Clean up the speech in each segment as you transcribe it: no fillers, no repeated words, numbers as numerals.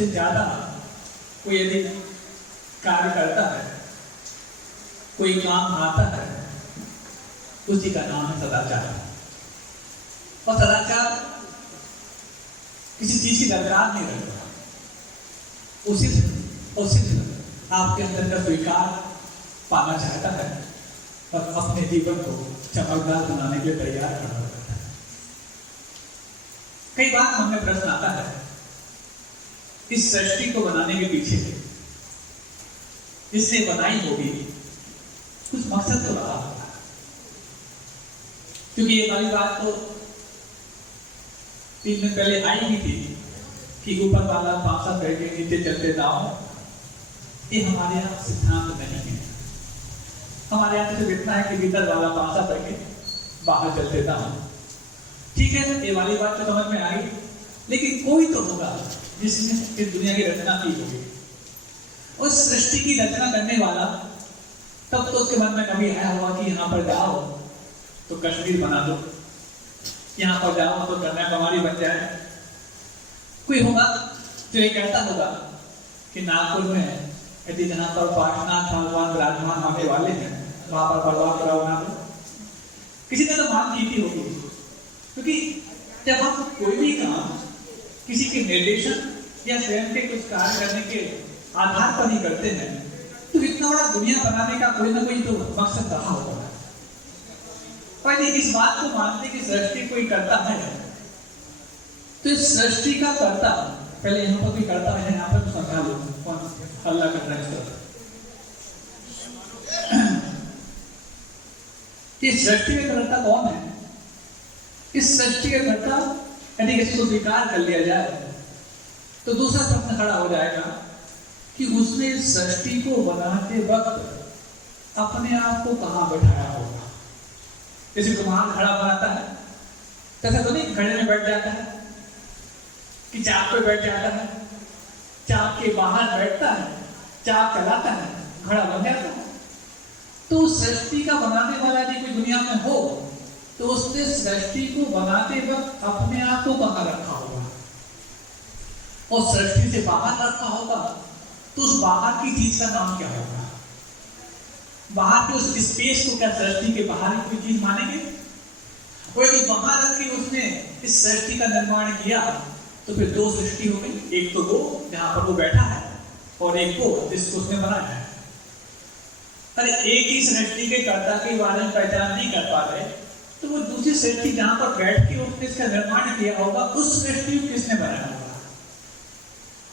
सबसे ज्यादा कोई यदि कार्य करता है, कोई काम आता है, उसी का नाम है सदाचार। और सदाचार किसी चीज की दरकार नहीं रखता, उचित आपके अंदर का स्वीकार पाना चाहता है और अपने जीवन को चमकदार बनाने के लिए तैयार खड़ा रहता है। कई बार मन में प्रश्न आता है, इस सृष्टि को बनाने के पीछे जिसने बनाई होगी कुछ मकसद तो रहा होगा, क्योंकि ये वाली बात तो 3 दिन पहले आई भी थी कि ऊपर वाला पासा करके नीचे चलते जाओ। ये हमारे यहाँ सिद्धांत नहीं है। हमारे यहाँ तो इतना है कि भीतर वाला पासा करके बाहर चलते जाओ। ठीक है, ये वाली बात तो समझ में आई, लेकिन कोई तो होगा जिसने इस दुनिया की रचना की होगी। उस सृष्टि की रचना करने वाला तब तो उसके मन में कभी आया होगा कि यहाँ पर जाओ तो कश्मीर बना दो, यहाँ पर जाओ तो कन्याकुमारी बन जाए। कोई होगा जो ये कहता होगा कि नागपुर में यदि जहाँ पर पार्श्वनाथ भगवान विराजमान होने वाले हैं वहां पर भगवान कराओ। किसी ने तो मांग की थी होगी, क्योंकि जब हम कोई भी काम किसी के निर्देशन या स्वयं के कुछ कार्य करने के आधार पर नहीं करते हैं, तो इतना बड़ा दुनिया बनाने का कोई ना कोई तो मकसद रहा होगा। और यदि इस बात को मानते कि सृष्टि कोई करता है, तो इस सृष्टि का कर्ता, पहले यहाँ पर भी करता है, यहाँ पर तो समझा लो कौन अल्लाह कर रहा है। इस सृष्टि का कर्ता कौन है? इस सृष्टि का कर्ता यदि किसी को स्वीकार कर लिया जाए तो दूसरा प्रश्न खड़ा हो जाएगा कि उसने सृष्टि को बनाते वक्त अपने आप को कहां बैठाया होगा। जैसे कुम्हार घड़ा बनाता है, तैसा तो नहीं घड़े में बैठ जाता है कि चाक पे बैठ जाता है, चाक के बाहर बैठता है, चाक चलाता है, घड़ा बन जाता है। तो सृष्टि का बनाने वाला यदि कोई दुनिया में हो तो उसने सृष्टि को बनाते वक्त अपने आप को कहां रखा होगा, और सृष्टि से बाहर रखा होगा तो उस बाहर की चीज का नाम क्या होगा? बाहर के उस स्पेस को क्या सृष्टि के बाहर की कोई चीज मानेंगे? और यदि वहां रख के उसने इस सृष्टि का निर्माण किया तो फिर 2 सृष्टि हो गई, एक तो वो जहां पर वो बैठा है और एक वो जिसको उसने बनाया है। अरे एक ही सृष्टि के कर्ता के बारे में पहचान नहीं कर पा रहे, तो वो दूसरी सृष्टि जहां पर बैठ के उसने इसका निर्माण किया होगा, उस सृष्टि को किसने बनाया होगा?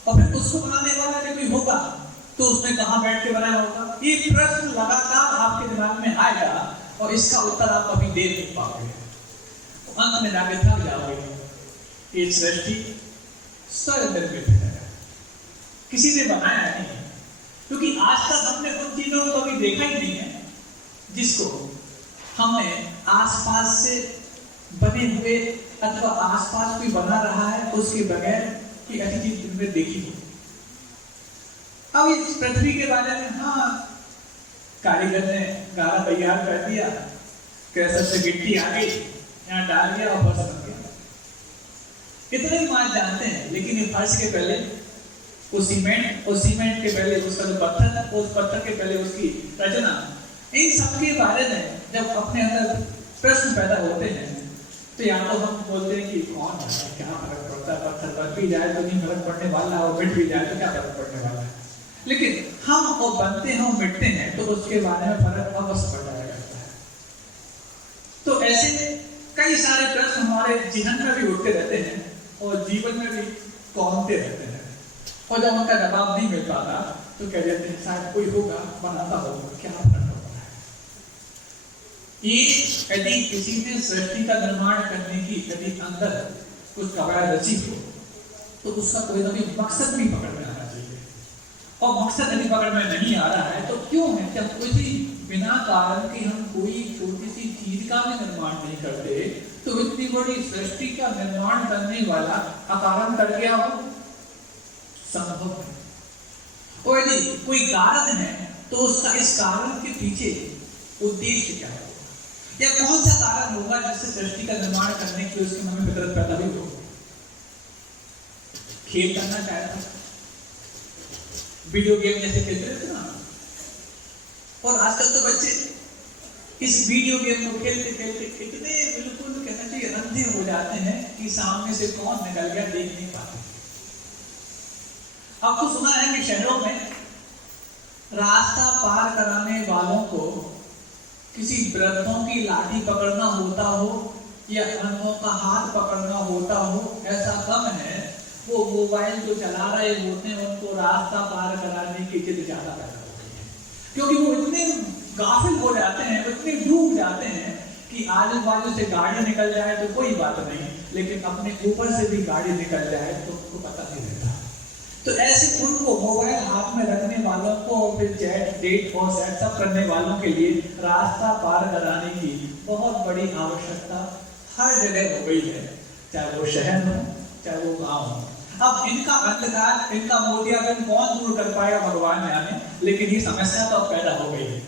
और फिर उसको बनाने वाला यदि कोई होगा तो उसने कहां बैठ के बनाया होगा? ये प्रश्न लगातार आपके दिमाग में आएगा और इसका उत्तर आप कभी दे नहीं पाओगे। तो अंत में जाके थक जाओगे। ये सृष्टि स्वयं निर्मित है, किसी ने बनाया नहीं, क्योंकि आज तक हमने उन चीजों को कभी देखा ही नहीं है जिसको हमने आसपास से बने हुए अथवा आसपास कोई बना रहा है उसके बगैर की ऐसी चीज तुमने देखी हो। अब इस पृथ्वी के बारे में हाँ कारीगर ने गारा तैयार कर दिया, कैसे से गिट्टी आ गई, यहाँ डाल दिया और फर्श बन गया, इतने ही बात जानते हैं। लेकिन ये फर्श के पहले वो सीमेंट और सीमेंट के पहले उसका जो पत्थर था, उस पत्थर के पहले उसकी रचना, इन सब के बारे में जब अपने अंदर प्रश्न पैदा होते हैं तो या तो हम बोलते हैं कि कौन है, क्या फर्क पड़ता है, पत्थर बन भी जाए तो नहीं फर्क पड़ने वाला, और मिट भी जाए तो क्या फर्क पड़ने वाला है। लेकिन हम वो बनते हैं, मिटते हैं, तो उसके बारे में फर्क अवश्य पड़ जाया करता है। तो ऐसे कई सारे प्रश्न हमारे जीवन में भी उठते रहते हैं और जीवन में भी कौनते रहते हैं, और जब उनका जवाब नहीं मिल पाता तो कह देते हैं शायद कोई होगा, बनाता होगा, क्या फर्क होगा। ये यदि किसी ने सृष्टि का निर्माण करने की यदि अंदर कुछ कवायद रची हो तो उसका कोई ना कोई मकसद भी पकड़ में आना चाहिए, और मकसद यदि पकड़ में नहीं आ रहा है तो क्यों है? जब किसी बिना कारण के हम कोई छोटी सी चीज का भी निर्माण नहीं करते तो इतनी बड़ी सृष्टि का निर्माण करने वाला अकारण कर गया हो, संभव है। और यदि कोई कारण है तो उसका इस कारण के पीछे उद्देश्य क्या होगा, या कौन सा कारण होगा जिससे सृष्टि का निर्माण करने की उसके मन में फितरत पैदा हुई हो। खेल करना चाहता, वीडियो गेम जैसे खेलते रहते ना। और आजकल तो बच्चे इस वीडियो गेम को खेलते खेलते इतने बिल्कुल कहना चाहिए अंधे हो जाते हैं कि सामने से कौन निकल गया देख नहीं पाते। आपको सुना है कि शहरों में रास्ता पार कराने वालों को किसी वृद्धों की लाठी पकड़ना होता हो या अन्यों का हाथ पकड़ना होता हो, ऐसा कम है वो मोबाइल जो चला रहे होते हैं उनको रास्ता पार कराने की जिद ज्यादा पैदा होती है, क्योंकि वो इतने गाफिल हो जाते हैं, इतने डूब जाते हैं कि आजू बाजू से गाड़ी निकल जाए तो कोई बात नहीं, लेकिन अपने ऊपर से भी गाड़ी निकल जाए तो उनको पता नहीं रहता। तो ऐसे उनको मोबाइल हाथ में रखने वालों को और फिर चैट डेट और सेटअप करने वालों के लिए रास्ता पार कराने की बहुत बड़ी आवश्यकता हर जगह हो गई है, चाहे वो शहर हो चाहे वो गांव हो। अब इनका अंधकार, इनका मोतियाबिंद कौन दूर कर पाएगा भगवान जाने, लेकिन ये समस्या तो अब पैदा हो गई है।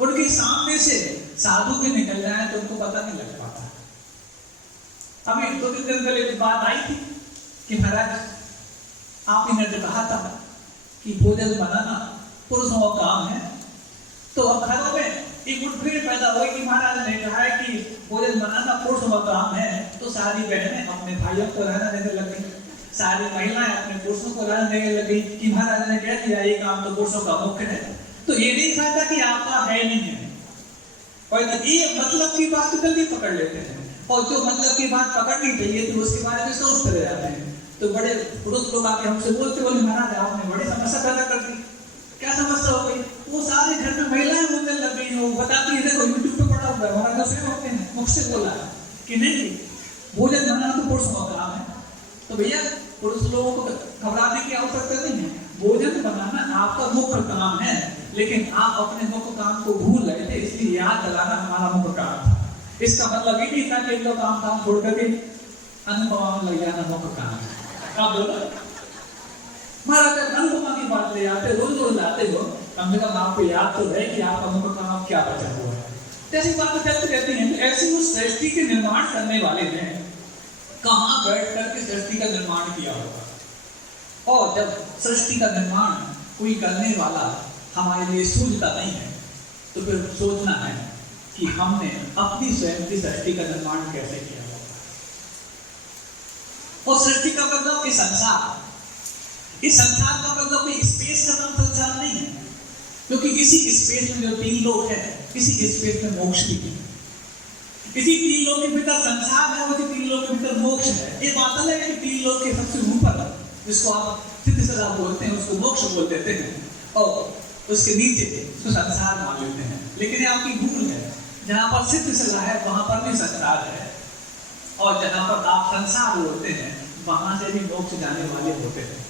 उनके सामने से साधु भी निकल जाए तो उनको पता नहीं लग पाता। अभी 2-3 दिन पहले एक बात आई थी कि महाराज आपने जो कहा था कि भोजन बनाना पुरुषों का काम है, तो अब घरों में एक मुठभेड़ पैदा हुई कि महाराज ने कहा है कि भोजन बनाना पुरुषों का काम है, तो सारी बहनें अपने भाइयों को रहना देने लग गई, सारी महिलाएं अपने पुरुषों को रहना देने लग गई कि महाराज ने कह दिया ये काम तो पुरुषों का मुख्य है। तो ये नहीं कहता कि आपका है नहीं है, और ये मतलब की बात जल्दी पकड़ लेते हैं, और जो मतलब की बात पकड़नी चाहिए तो उसके बारे में सोचते रह जाते हैं। तो बड़े पुरुष लोग आके हमसे बोलते बोले महाराज आपने बड़ी समस्या पैदा कर दी। क्या समस्या हो गई? वो सारे घर में महिलाएं बोलने लग गई, वो बताती है देखो यूट्यूब पे पड़ा हुआ है, महाराज स्वयं अपने मुख से बोला कि नहीं भोजन बनाना तो पुरुषों का काम है। तो भैया पुरुष लोगों को घबराने की आवश्यकता नहीं है, भोजन बनाना आपका मुख्य काम है, लेकिन आप अपने मुख्य काम को भूल रहे थे, इसलिए याद दिलाना हमारा मुख्य काम था। इसका मतलब ये नहीं था कि एक लोग काम छोड़ करके अनुपमा में लग जाना मुख्य काम है। आप बोलो महाराज जब अनुपमा की बात ले आते रोज रोज लाते हो, कम से कम आपको याद तो रहे कि आपका मुख्य काम क्या बचा हुआ है। ऐसी बातें चलती रहती हैं। ऐसी उस सृष्टि के निर्माण करने वाले ने कहाँ बैठ करके सृष्टि का निर्माण किया होगा, और जब सृष्टि का निर्माण कोई करने वाला हमारे लिए सूझता नहीं है तो फिर सोचना है कि हमने अपनी स्वयं की सृष्टि का निर्माण कैसे किया होगा। और सृष्टि का मतलब इस संसार का मतलब कोई स्पेस का नाम संसार नहीं है, क्योंकि इसी स्पेस में जो 3 लोग हैं, इसी स्पेस में मोक्ष भी है। इसी 3 लोग के भीतर संसार है, उसी 3 लोग के भीतर मोक्ष है। ये बात अलग है कि 3 लोग के सबसे ऊपर जिसको आप सिद्ध सदा बोलते हैं उसको मोक्ष बोल देते हैं, और उसके नीचे उसको संसार मान लेते हैं। लेकिन ये आपकी भूल है, जहां पर सिद्ध सदा है वहां पर भी संसार है, और जहां पर आप संसार बोलते हैं वहां से भी मोक्ष जाने वाले होते हैं।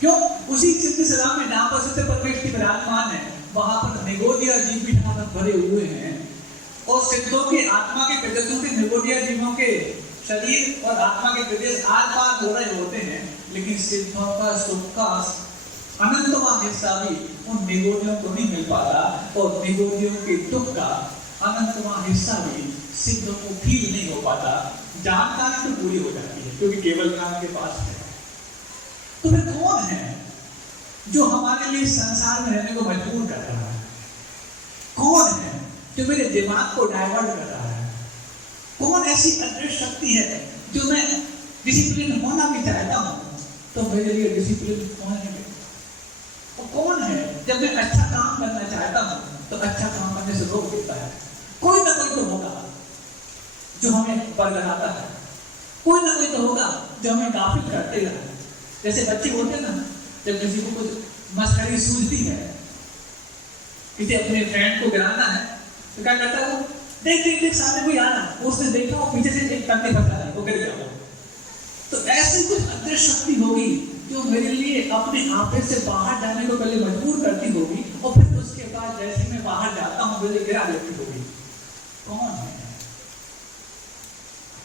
क्यों? उसी सिद्ध सदा में जहां पर सिद्ध परमेश्वर विराजमान है वहां पर निगोदिया जीव भी भरे हुए हैं, और सिद्धों के आत्मा के प्रदेशों के निगोदिया जीवों के शरीर और आत्मा के प्रदेश आर पार हो रहे होते हैं, लेकिन सिद्धों का सुख का अनंतवान हिस्सा भी उन निगोदियों को नहीं मिल पाता, और निगोदियों के दुख का अनंतवान हिस्सा भी सिद्धों को फील नहीं हो पाता। जानकारी तो पूरी हो जाती है क्योंकि केवल ज्ञान के पास है। तो फिर कौन है जो हमारे लिए संसार में रहने को मजबूर कर रहा है? कौन है जो मेरे दिमाग को डाइवर्ट कर रहा है? कौन ऐसी अदृश्य शक्ति है जो मैं डिसिप्लिन होना भी चाहता हूं तो मेरे लिए डिसिप्लिन होने नहीं देता? और कौन है जब मैं अच्छा काम करना चाहता हूं तो अच्छा काम करने से रोक देता है? कोई ना कोई तो होगा जो हमें बरगलाता है, कोई ना कोई तो होगा जो हमें गाफिल करते रहे। जैसे बच्चे होते हैं ना, जब किसी को कुछ मस्करी सूझती है, किसी अपने फ्रेंड को गिराना है तो क्या करता है वो, देख देख देख सामने कोई आना, उसने देखा और पीछे से एक कंधे फंसा है, वो गिर गया। तो ऐसी कुछ अदृश्य शक्ति होगी जो मेरे लिए अपने आपे से बाहर जाने को पहले मजबूर करती होगी, और फिर उसके बाद जैसे मैं बाहर जाता हूँ मुझे गिरा देती होगी। कौन है?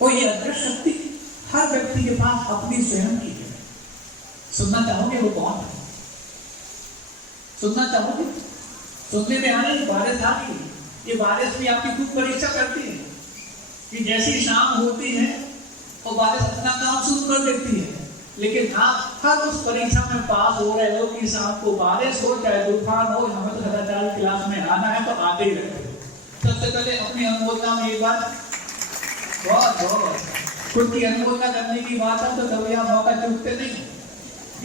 और ये अदृश्य शक्ति हर व्यक्ति के पास अपनी स्वयं की है। सुनना चाहोगे वो कौन है? सुनना चाहोगे? सुनने में आ रही बारिश आ गई, ये बारिश भी आपकी खूब परीक्षा करती है कि जैसी शाम होती है और बारिश अपना काम शुरू कर देती है, लेकिन आप हर उस परीक्षा में पास हो रहे हो कि शाम को बारिश हो चाहे तूफान हो, हमें तो सदाचार क्लास में आना है, तो आते ही रहते हो। सबसे पहले अपनी अनुमोदना में एक बार बहुत बहुत खुद की अनुमोदना करने की बात है, तो कभी आप मौका चूकते नहीं।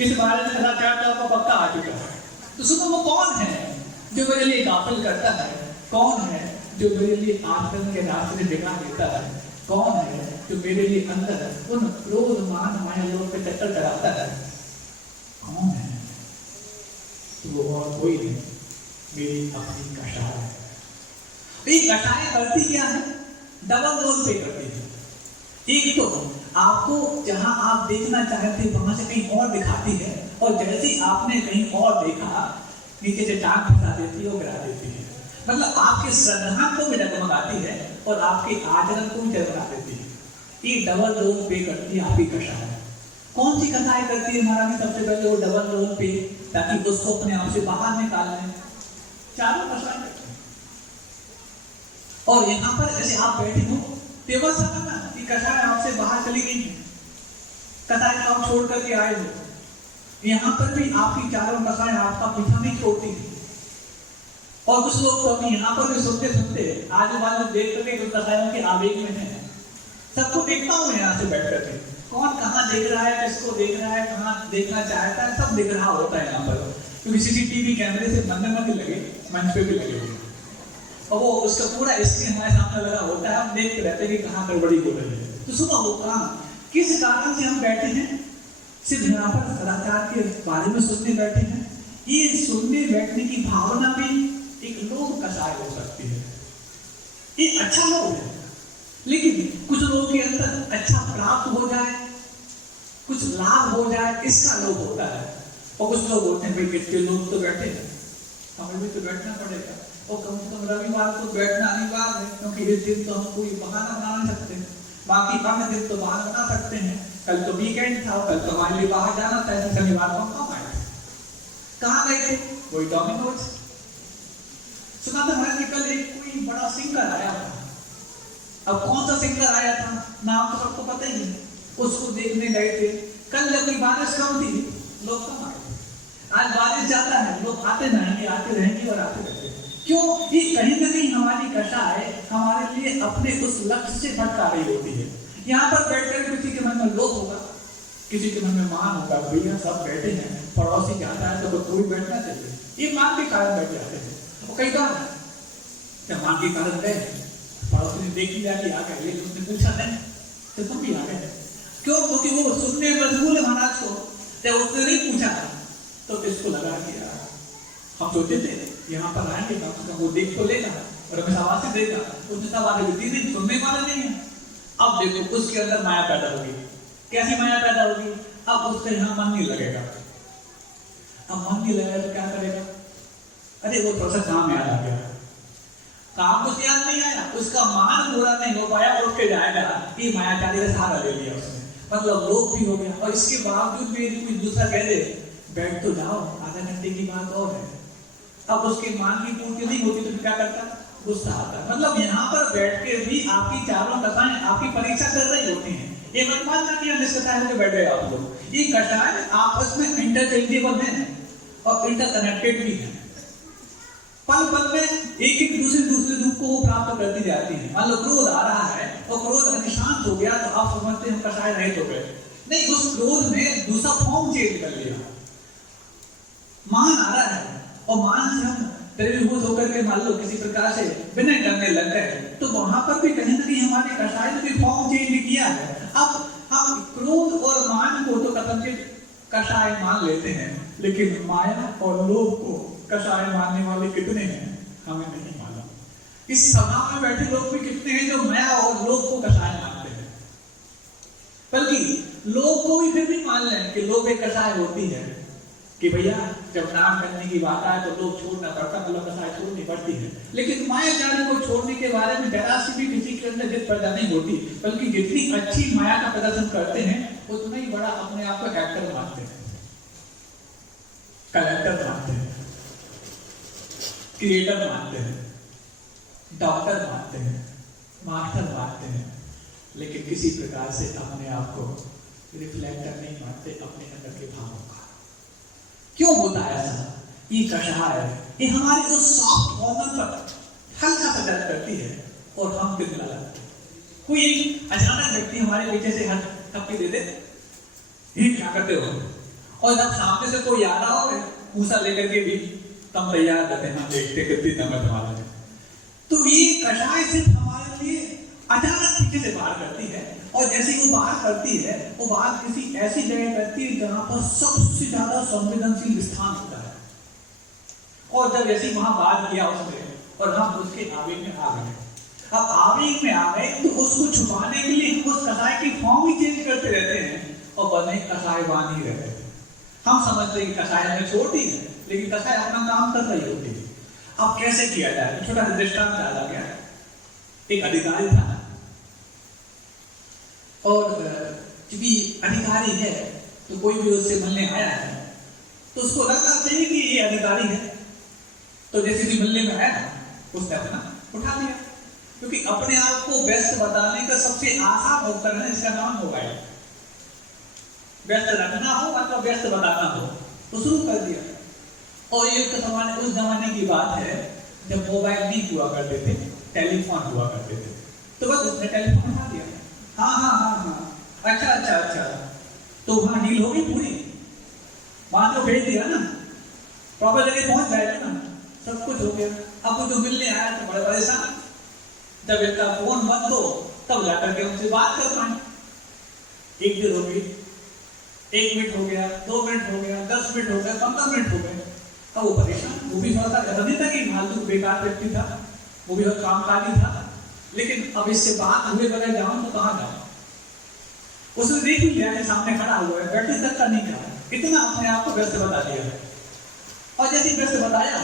इस बारे में सदाचार तो आपको पक्का आ चुका है। तो सुनो, वो कौन है जो मेरे लिए गाफिल करता है? कौन है जो मेरे लिए आचरण के रास्ते बिगा देता है? कौन है जो मेरे लिए अंदर उन क्रोध मान माया लोग पे टक्कर कराता है? कौन है? तो वो और कोई नहीं, मेरी अपनी कषाय है। ये कषाय करती क्या है? डबल रोल पे करती है। एक तो आपको जहां आप देखना चाहते वहां से कहीं और दिखाती है, और जैसे ही आपने कहीं और देखा नीचे से टांग फंसा देती है और गिरा देती है। मतलब आपके श्रद्धा को भी डगमगाती है और आपके आचरण को भी डगमगा देती है। ये डबल रोल पे करती है आपकी कषाय। कौन सी कषाय करती है महारानी? सबसे पहले वो डबल रोल पे, ताकि उसको अपने आप से बाहर निकाल लें। चारों कषाय करती है। और यहाँ पर ऐसे आप बैठे हो, तेवर समझना कि कषाय आपसे बाहर चली गई है, कषाय को आप छोड़ करके आए हो। यहाँ पर भी आपकी चारों कषाय आपका पीछा नहीं छोड़ती है। और कुछ लोग तो अभी यहाँ पर भी सुनते सुनते आजू बाजू देख करके उन कषायों के आवेग में है। सबको देखता हूँ यहाँ से बैठ करके, कौन कहाँ देख रहा है, किसको देख रहा है, कहाँ देखना चाहता है, सब दिख रहा होता है यहाँ पर। क्योंकि सीसीटीवी कैमरे से मंदिर लगे, मंच पे भी लगे हुए, और वो उसका पूरा स्क्रीन हमारे सामने लगा होता है। हम देखते रहते हैं कि कहाँ गड़बड़ी हो रही है। तो सुनो, वो कहाँ किस कारण से हम बैठे हैं? सिर्फ यहाँ पर सदाचार के बारे में सुनने बैठे हैं। ये सुनने बैठने की भावना भी एक लोभ कषाय हो सकती है। ये अच्छा लोभ है, लेकिन कुछ लोगों के अंदर अच्छा प्राप्त हो जाए, कुछ लाभ हो जाए, इसका लोभ होता है। और कुछ लोग होते हैं, भाई कितने लोग तो बैठे हैं, हमें भी तो बैठना पड़ेगा, और कम से कम रविवार को बैठना अनिवार्य है, क्योंकि इस दिन तो हम कोई बहाना बना नहीं सकते। बाकी अन्य दिन तो बहाना बना सकते हैं। कल तो वीकेंड था, कल तो हमारे लिए बाहर जाना था, शनिवार को हम कहाँ आए थे? कहाँ गए थे? कोई डोमिनोज। सुना था हमारे कल एक कोई बड़ा सिंगर आया था। अब कौन सा सिंगर आया था, नाम तो सबको पता ही है। उसको देखने गए थे। कल जब बारिश कम थी, लोग कम आए थे। आज बारिश ज्यादा है, लोग आते रहेंगे, आते रहेंगे और आते रहते हैं। क्यों? ये कहीं ना कहीं हमारी कषाय हमारे लिए अपने उस लक्ष्य से भटका रही होती है। यहाँ पर बैठकर किसी के मन में लोभ होगा, किसी के मन में मान होगा, भैया सब बैठे हैं, पड़ोसी जाता है तो कोई बैठना चाहिए। ये मान के कारण बैठ जाते हैं। और कई बार जब मान के कारण गए, पड़ोसी ने देख लिया कि आ गए, लेकिन उसने पूछा नहीं तो तुम भी आ गए। क्यों? क्योंकि वो सुनने मजबूर है महाराज को। जब उसने नहीं पूछा तो इसको लगा कि हम सोचते थे यहाँ पर आएंगे तो वो देख तो लेगा और हमें आवाज देगा, उसने सब आगे बिती नहीं, सुनने वाला नहीं है। अब देखो उसके अंदर माया पैदा होगी। कैसी माया पैदा होगी? अब उससे यहाँ मन नहीं लगेगा। अब मन नहीं लगेगा तो क्या करेगा? अरे वो थोड़ा सा काम याद आ गया, काम कुछ याद नहीं आया, उसका मान पूरा नहीं हो पाया, उठ के जाएगा कि मायाचारी का सहारा ले लिया उसने, मतलब लोभ भी हो गया। और इसके बावजूद भी यदि कोई दूसरा कह दे बैठ तो जाओ, आधा घंटे की बात और है, अब उसके मान की पूर्ति नहीं होती तो क्या करता? गुस्सा आता है। मतलब यहाँ पर बैठ के भी आपकी चारों कषाय आपकी परीक्षा कर रही होती हैं। ये मत मानना कि हम इस कषाय में बैठ गए आप लोग। ये कषाय आपस में इंटरचेंजेबल है और इंटरकनेक्टेड भी है। पल पल में एक दूसरे रूप को प्राप्त करती जाती है। मान लो क्रोध आ रहा है और क्रोध अनिशांत हो गया तो आप समझते हैं कषाय रहित हो गए। नहीं, उस क्रोध ने दूसरा फॉर्म चेंज कर लिया। मान आ रहा है और मान से हम द्रवीभूत होकर के मान लो किसी प्रकार से विनय करने लग गए, तो वहां पर भी कहीं ना कहीं हमारे कषाय ने भी फॉर्म चेंज किया है। अब हम क्रोध और मान को तो कथनचित कषाय मान लेते हैं, लेकिन माया और लोभ को कषाय मानने वाले कितने हैं हमें नहीं मालूम। इस सभा में बैठे लोग भी कितने हैं जो माया और लोभ को कषाय मानते हैं, बल्कि लोभ को भी फिर भी मान लें कि लोभ एक कषाय होती है कि भैया जब नाम करने की बात आए तो लोग छोड़ना पड़ता, मतलब कषाय छोड़नी पड़ती है। लेकिन मायाचारी को छोड़ने के बारे में जरा सी भी किसी के अंदर जिद पैदा नहीं होती, बल्कि जितनी अच्छी माया का प्रदर्शन करते हैं उतना ही बड़ा अपने आप को एक्टर मानते हैं, कलेक्टर मानते हैं, क्रिएटर मानते हैं, डॉक्टर मानते हैं, मास्टर मानते हैं, लेकिन किसी प्रकार से अपने आप को रिफ्लेक्टर नहीं मानते अपने अंदर के भावों का। क्यों होता है ऐसा? ये कषाय ये हमारे जो सॉफ्ट कॉर्नर पर हल्का सा दर्द करती है और हम पिघला लगते हैं। कोई एक अचानक व्यक्ति हमारे पीछे से हाथ थप्पी दे दे, ये क्या करते हो? और जब सामने से कोई आ रहा हो पूसा लेकर के भी तब तैयार रहते हैं, देखते कितनी नमक हमारा है। तो ये कषाय सिर्फ हमारे लिए अचानक पीछे से बाहर करती है, और जैसे वो बाहर करती है वो बाहर किसी ऐसी जगह करती है जहां पर सबसे ज्यादा संवेदनशील स्थान होता है। और जब जैसे वहां बाहर किया उसने और हम उसके आवेग में आ गए, अब आवेग में आ गए तो उसको छुपाने के लिए हम उस कषाय की फॉर्म ही चेंज करते रहते हैं और बने कषायवान ही रहते हैं। हम समझते हैं कि कषाय हमें छोटी है, लेकिन कषाय अपना काम कर रही होती है। अब कैसे किया जाए? छोटा सा दृष्टांत याद आ गया। एक अधिकारी था और चूंकि अधिकारी है तो कोई भी उससे मिलने आया है तो उसको लगना चाहिए कि ये अधिकारी है। तो जैसे कि मिलने में आया उसने अपना उठा लिया, क्योंकि अपने आप को व्यस्त बताने का सबसे आसान उपकरण है, इसका नाम मोबाइल। व्यस्त रखना हो अथवा व्यस्त बताना हो तो शुरू कर दिया। और ये उस जमाने की बात है जब मोबाइल नहीं हुआ करते थे, टेलीफोन हुआ करते थे। तो बस उसने टेलीफोन उठा दिया। हाँ, अच्छा, तो वहां डील होगी पूरी, वहां तो भेज दिया ना, प्रॉपर जगह पहुंच जाएगा ना, सब कुछ हो गया। अब वो जो मिलने आया तो बड़े परेशान, जब इनका फोन बंद हो तब जाकर के उनसे बात कर पाए। एक देर हो गई, 1 मिनट हो गया, 2 मिनट हो गया, 10 मिनट हो गया, 15 मिनट हो गए। अब वो परेशान, वो भी थोड़ा सा ऐसा नहीं था कि फालतू बेकार व्यक्ति था, वो भी बहुत कामकाजी था, लेकिन अब इससे बात हुए बगैर जाऊं तो कहां जाऊं? उसने देख लिया कि सामने खड़ा हुआ है, बैठने तक का नहीं कहा, इतना अपने आप को व्यस्त बता दिया है। और जैसे व्यस्त बताया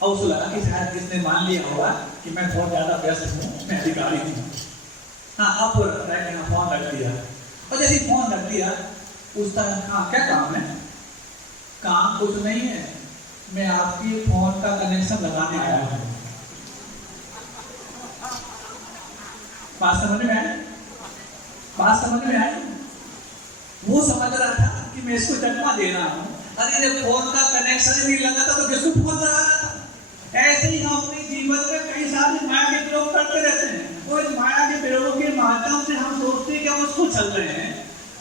और उसको लगा कि शायद किसने मान लिया होगा कि मैं बहुत ज्यादा व्यस्त हूँ, मैं अधिकारी हूँ। हाँ, अब फोन रख दिया। और जैसे फोन रख दिया पूछता है, हाँ क्या काम है? काम कुछ नहीं है, मैं आपके फोन का कनेक्शन लगाने आया हूँ। बात समझ में आई? बात समझ में आई? वो समझ रहा था कि मैं इसको चकमा दे रहा हूँ, अरे जब फोन का कनेक्शन नहीं लगा था तो किसको फोन लगा रहा था? ऐसे ही हम अपने जीवन में कई सारे माया के प्रयोग करते रहते हैं, और माया के प्रयोग के माध्यम से हम सोचते हैं कि हम उसको चल रहे हैं।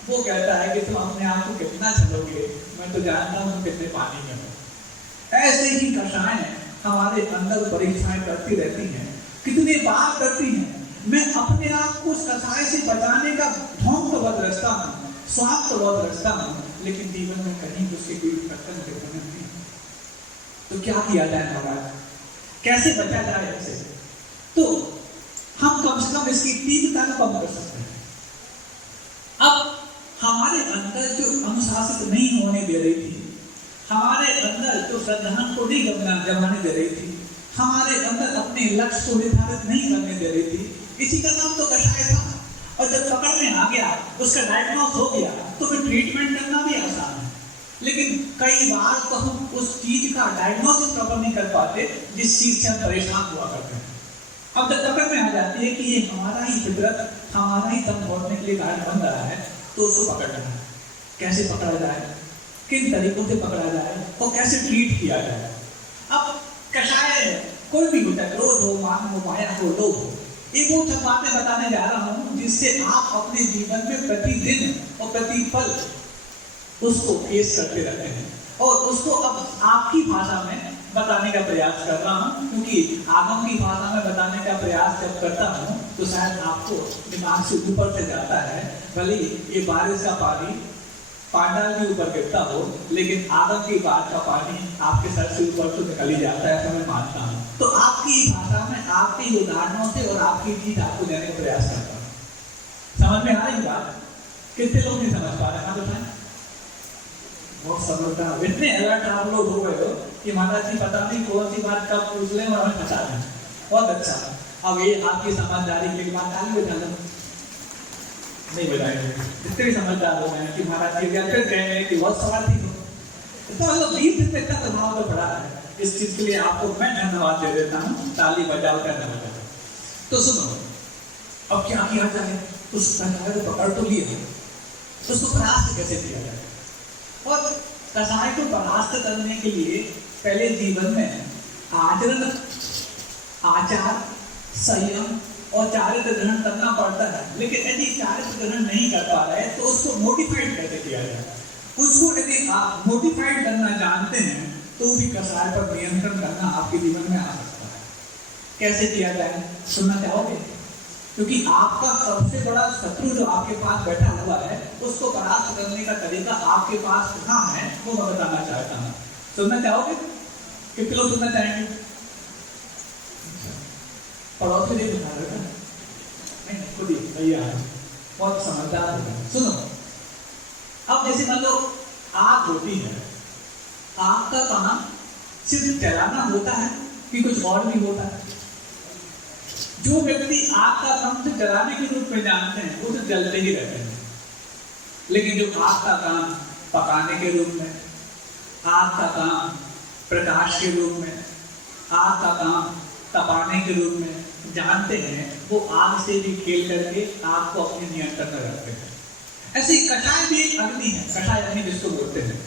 वो कहता है कि तुम अपने आप को कितना चलोगे, मैं तो जानता हूँ कितने पानी में हो। ऐसे ही कषाय हमारे अंदर परीक्षाएं करती रहती हैं, कितने बार करती हैं। मैं अपने आप को उस कषाय से बचाने का ढोंग तो बहुत रचता हूँ, स्वार्थ तो बहुत रचता हूँ, लेकिन जीवन में कहीं उसके कोई प्रकरण नहीं। तो क्या किया जाए महाराज, कैसे बचा जाए इससे? तो हम कम से कम इसकी तीव्रता को कम कर सकते हैं। अब हमारे अंदर जो अनुशासित नहीं होने दे रही थी, हमारे अंदर जो श्रद्धान को नहीं जमाने दे रही थी, हमारे अंदर अपने लक्ष्य को निर्धारित नहीं करने दे रही थी, इसी का नाम तो कषाय था। और जब पकड़ में आ गया, उसका डायग्नोस हो गया, तो फिर ट्रीटमेंट करना भी आसान है। लेकिन कई बार तो हम उस चीज का डायग्नोसिस प्रॉपर नहीं कर पाते जिस चीज से हम परेशान हुआ करते हैं। अब जब पकड़ में आ जाती है कि ये हमारा ही फितरत, हमारा ही दम घोटने के लिए कारण बन रहा है, तो उसको पकड़ना है। कैसे पकड़ा जाए, किन तरीकों से पकड़ा जाए और कैसे ट्रीट किया जाए। अब कषाय कोई भी होता है, क्रोध हो, मान हो, माया हो, लोभ हो, ये वो सब बातें बताने जा रहा हूँ जिससे आप अपने जीवन में प्रतिदिन और प्रतिपल उसको फेस करते रहते हैं, और उसको अब आपकी भाषा में बताने का प्रयास कर रहा हूँ, क्योंकि आगम की भाषा में बताने का प्रयास जब करता हूँ तो शायद आपको दिमाग से ऊपर से जाता है। भले ये बारिश का पानी पांडाल के ऊपर गिरता हो, लेकिन आगम की बात का पानी आपके सर से ऊपर तो निकल ही जाता है, ऐसा मैं मानता हूँ। तो आपकी भाषा में आपके उदाहरणों से और आपकी चीज आपको देने का प्रयास करता हूँ। समझ में आ रही बात? कितने लोग नहीं समझ पा रहे हैं बताएं? बहुत समझदार, इतने अलर्ट आप लोग हो गए हो कि महाराज जी पता नहीं कौन सी बात कब पूछ लें और हमें फंसा दें। बहुत अच्छा। अब ये आपकी समझदारी के लिए बात ताली बजा लो, नहीं बजाएंगे। जितने भी समझदार लोग हैं कि महाराज जी फिर कहेंगे कि बहुत स्वार्थी हो, तो मतलब 20 दिन तक का प्रभाव तो पड़ा है। इस चीज के लिए आपको मैं धन्यवाद दे देता हूँ, ताली बजाओ करना बजाओ। तो सुनो, अब क्या किया जाए? उस कषाय को पकड़ तो लिया, उसको परास्त कैसे किया जाए। और कसाय को परास्त करने के लिए पहले जीवन में आचरण, आचार, संयम और चारित्र ग्रहण करना पड़ता है। लेकिन यदि चारित्र ग्रहण नहीं कर पा रहे तो उसको मोडिफाइड कैसे किया जाए। उसको यदि आप मोडिफाइड करना जानते हैं तो भी कसाय पर नियंत्रण करना आपके जीवन में आ सकता है। कैसे किया जाए सुनना चाहोगे? क्योंकि आपका सबसे बड़ा शत्रु जो आपके पास बैठा हुआ है उसको परास्त करने का तरीका आपके पास कहाँ है वो मैं बताना चाहता हूँ। सुनना चाहोगे? कितने लोग सुनना चाहेंगे? पड़ोसी नहीं बता रहे ना? नहीं, खुद ही भैया है, बहुत समझदार है। सुनो, अब जैसे मान लो आग होती है, आग का काम सिर्फ जलाना होता है कि कुछ और भी होता है? जो व्यक्ति आग का काम सिर्फ जलाने के रूप में जानते हैं वो तो जलते ही रहते हैं। लेकिन जो आग का काम पकाने के रूप में, आग का काम प्रकाश के रूप में, आग का काम तपाने के रूप में जानते हैं, वो आग से भी खेल करके आग को अपने नियंत्रण में रखते हैं। ऐसे कषाय भी एक अग्नि है, कषाय अग्नि जिसको बोलते हैं।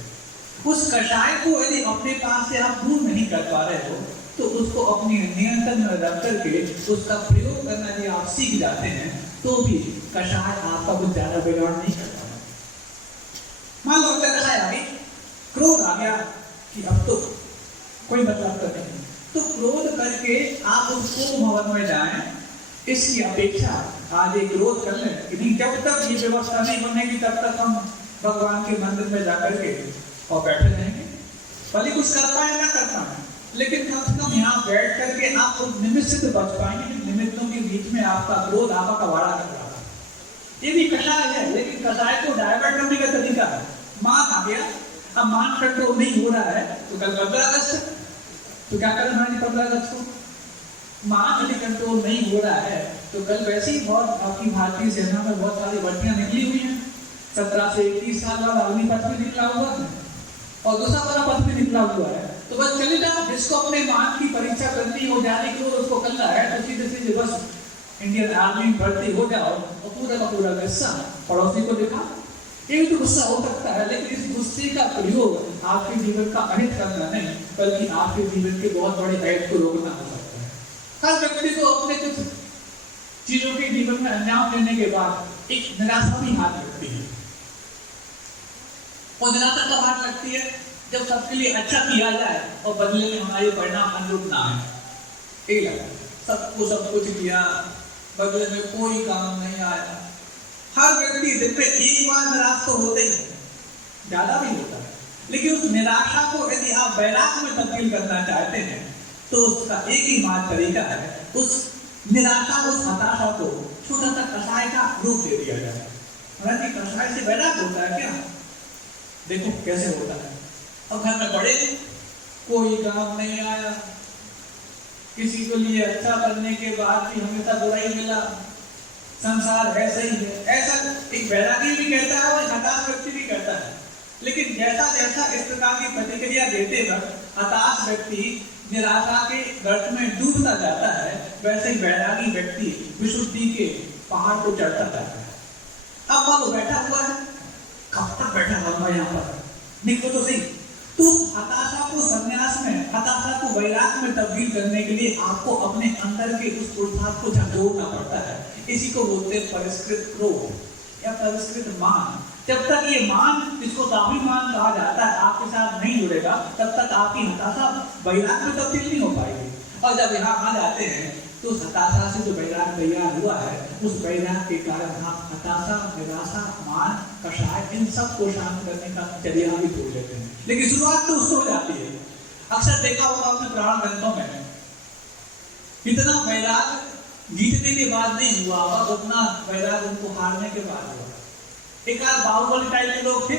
उस कषाय को यदि अपने पास से आप दूर नहीं कर पा रहे हो तो उसको अपने नियंत्रण में रख करके उसका प्रयोग करना यदि आप सीख जाते हैं तो भी कषाय आपका कुछ ज्यादा बिगाड़ नहीं करता है। मान लो कषाय आ गई, क्रोध आ गया कि अब तो कोई मतलब तो नहीं, तो क्रोध करके आप उसको भवन में जाएं, इसकी अपेक्षा आज एक क्रोध कर लें कि नहीं, जब तक ये व्यवस्था नहीं बनेगी तब तक हम भगवान के मंदिर में जाकर के और बैठे रहेंगे, भले कुछ कर पाए ना कर पाए, लेकिन कम से कम यहाँ बैठ करके आप उस निमित्त से तो बच पाएंगे। निमित्तों के बीच में आपका क्रोध आपका वाड़ा कर रहा है, ये भी कषाय है। लेकिन कषाय को डाइवर्ट करने का तरीका है। मान आ गया, अब मान कंट्रोल नहीं हो रहा है तो कल 15 अगस्त तो क्या करें हमारी 15 अगस्त को? मान यदि कंट्रोल नहीं हो रहा है तो कल वैसे ही बहुत आपकी भारतीय सेना में बहुत सारी भर्तियां निकली हुई हैं। 17 से 21 साल बाद अग्निपथ भी निकला हुआ है और दूसरा वाला पथ भी निकला हुआ है। तो बस चले जाओ, जिसको अपने मान की परीक्षा करनी हो, जाने की हो, उसको करना है तो सीधे सीधे बस इंडियन आर्मी में भर्ती हो जाओ और पूरा का पूरा गुस्सा पड़ोसी को दिखा। ये भी तो गुस्सा हो सकता है, लेकिन इस गुस्से का प्रयोग आपके जीवन का अहित करना नहीं बल्कि आपके जीवन के बहुत बड़े अहित को रोकना हो सकता है। हर व्यक्ति को अपने कुछ चीजों के जीवन में अंजाम देने के बाद एक निराशा भी हाथ लगती है। और निराशा कब हाथ लगती है? जब सबके लिए अच्छा किया जाए और बदले में हमारे परिणाम अनुरूप ना आए। एक लगा सबको सब कुछ किया, बदले में कोई काम नहीं आया। हर व्यक्ति दिन में एक बार निराश तो होते ही, ज्यादा भी होता है। लेकिन उस निराशा को यदि आप वैराग्य में तब्दील करना चाहते हैं तो उसका एक ही मात्र तरीका है, उस निराशा, उस हताशा को छोटा सा कषाय का रूप दे दिया जाए। हालांकि कषाय से वैराग्य होता है क्या? देखो कैसे होता है। अब घर में बड़े कोई काम नहीं आया, किसी को लिए अच्छा करने के बाद भी हमेशा बुराई मिला, संसार ऐसा ही है। ऐसा एक वैरागी भी कहता है और हताश व्यक्ति भी कहता है। लेकिन जैसा जैसा इस प्रकार की प्रतिक्रिया देते वक्त हताश व्यक्ति निराशा के गर्त में डूबता जाता है, वैसे ही वैरागी व्यक्ति विशुद्धि के पहाड़ को चढ़ता जाता है। अब वो बैठा हुआ है, कब तक बैठा हुआ यहाँ पर, निकलो तो सही। तो हताशा को संन्यास में, हताशा को वैराग्य में तब्दील करने के लिए आपको अपने अंदर के उस पुरुषार्थ को झकझोरना पड़ता है। इसी को बोलते हैं परिष्कृत क्रोध या परिष्कृत मान। जब तक ये मान, जिसको स्वाभिमान कहा जाता है, आपके साथ नहीं जुड़ेगा तब तक आपकी हताशा वैराग्य में तब्दील नहीं हो पाएगी। और जब यहाँ आ जाते हैं तो उस हताशा से जो वैराग्य तैयार हुआ है, उस वैराग्य के कारण आप हताशा, निराशा, मान, कषाय इन सब को शांत करने का चर्या भी छोड़ लेते हैं। लेकिन शुरुआत तो उससे हो जाती है। अक्सर देखा होगा आपने पुराण ग्रंथों में, इतना वैराग्य जीतने के बाद नहीं हुआ होगा उतना वैराग्य उनको हारने के बाद हुआ। एक आध बाहुबली टाइप के लोग थे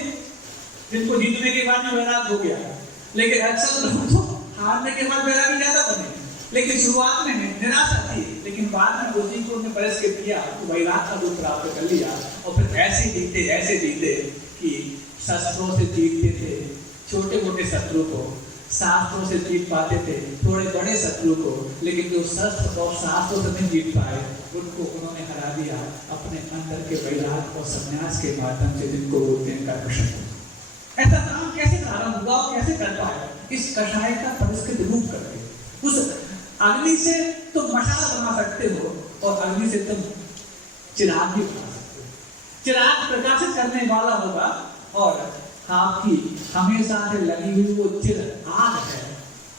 जिनको जीतने के बाद में वैराग्य हो गया, लेकिन अक्सर लोग तो हारने के बाद वैराग्य ज्यादा बने। लेकिन शुरुआत में निराशा थी, लेकिन बाद में उसी को उन्हें परिष्कृत किया तो वैराग्य का दूध प्राप्त कर लिया और फिर ऐसे जीते कि शस्त्रों से जीतते थे छोटे मोटे शत्रु को, शास्त्रों से जीत पाते थे थोड़े बड़े शत्रु को, लेकिन जो शस्त्र और शास्त्रों से नहीं जीत पाए उनको उन्होंने हरा दिया अपने अंदर के वैराग और संन्यास के माध्यम से, जिनको बोलते हैं कर्म शक्ति। ऐसा काम कैसे प्रारंभ हुआ और कैसे कर पाए? इस कषाय का परिष्कृत रूप करके। उस अग्नि से तुम मशाल बना सकते हो और अग्नि से तुम चिराग भी बना सकते हो। चिराग प्रकाशित करने वाला होगा और आपकी हमेशा से लगी हुई वो चिर आग है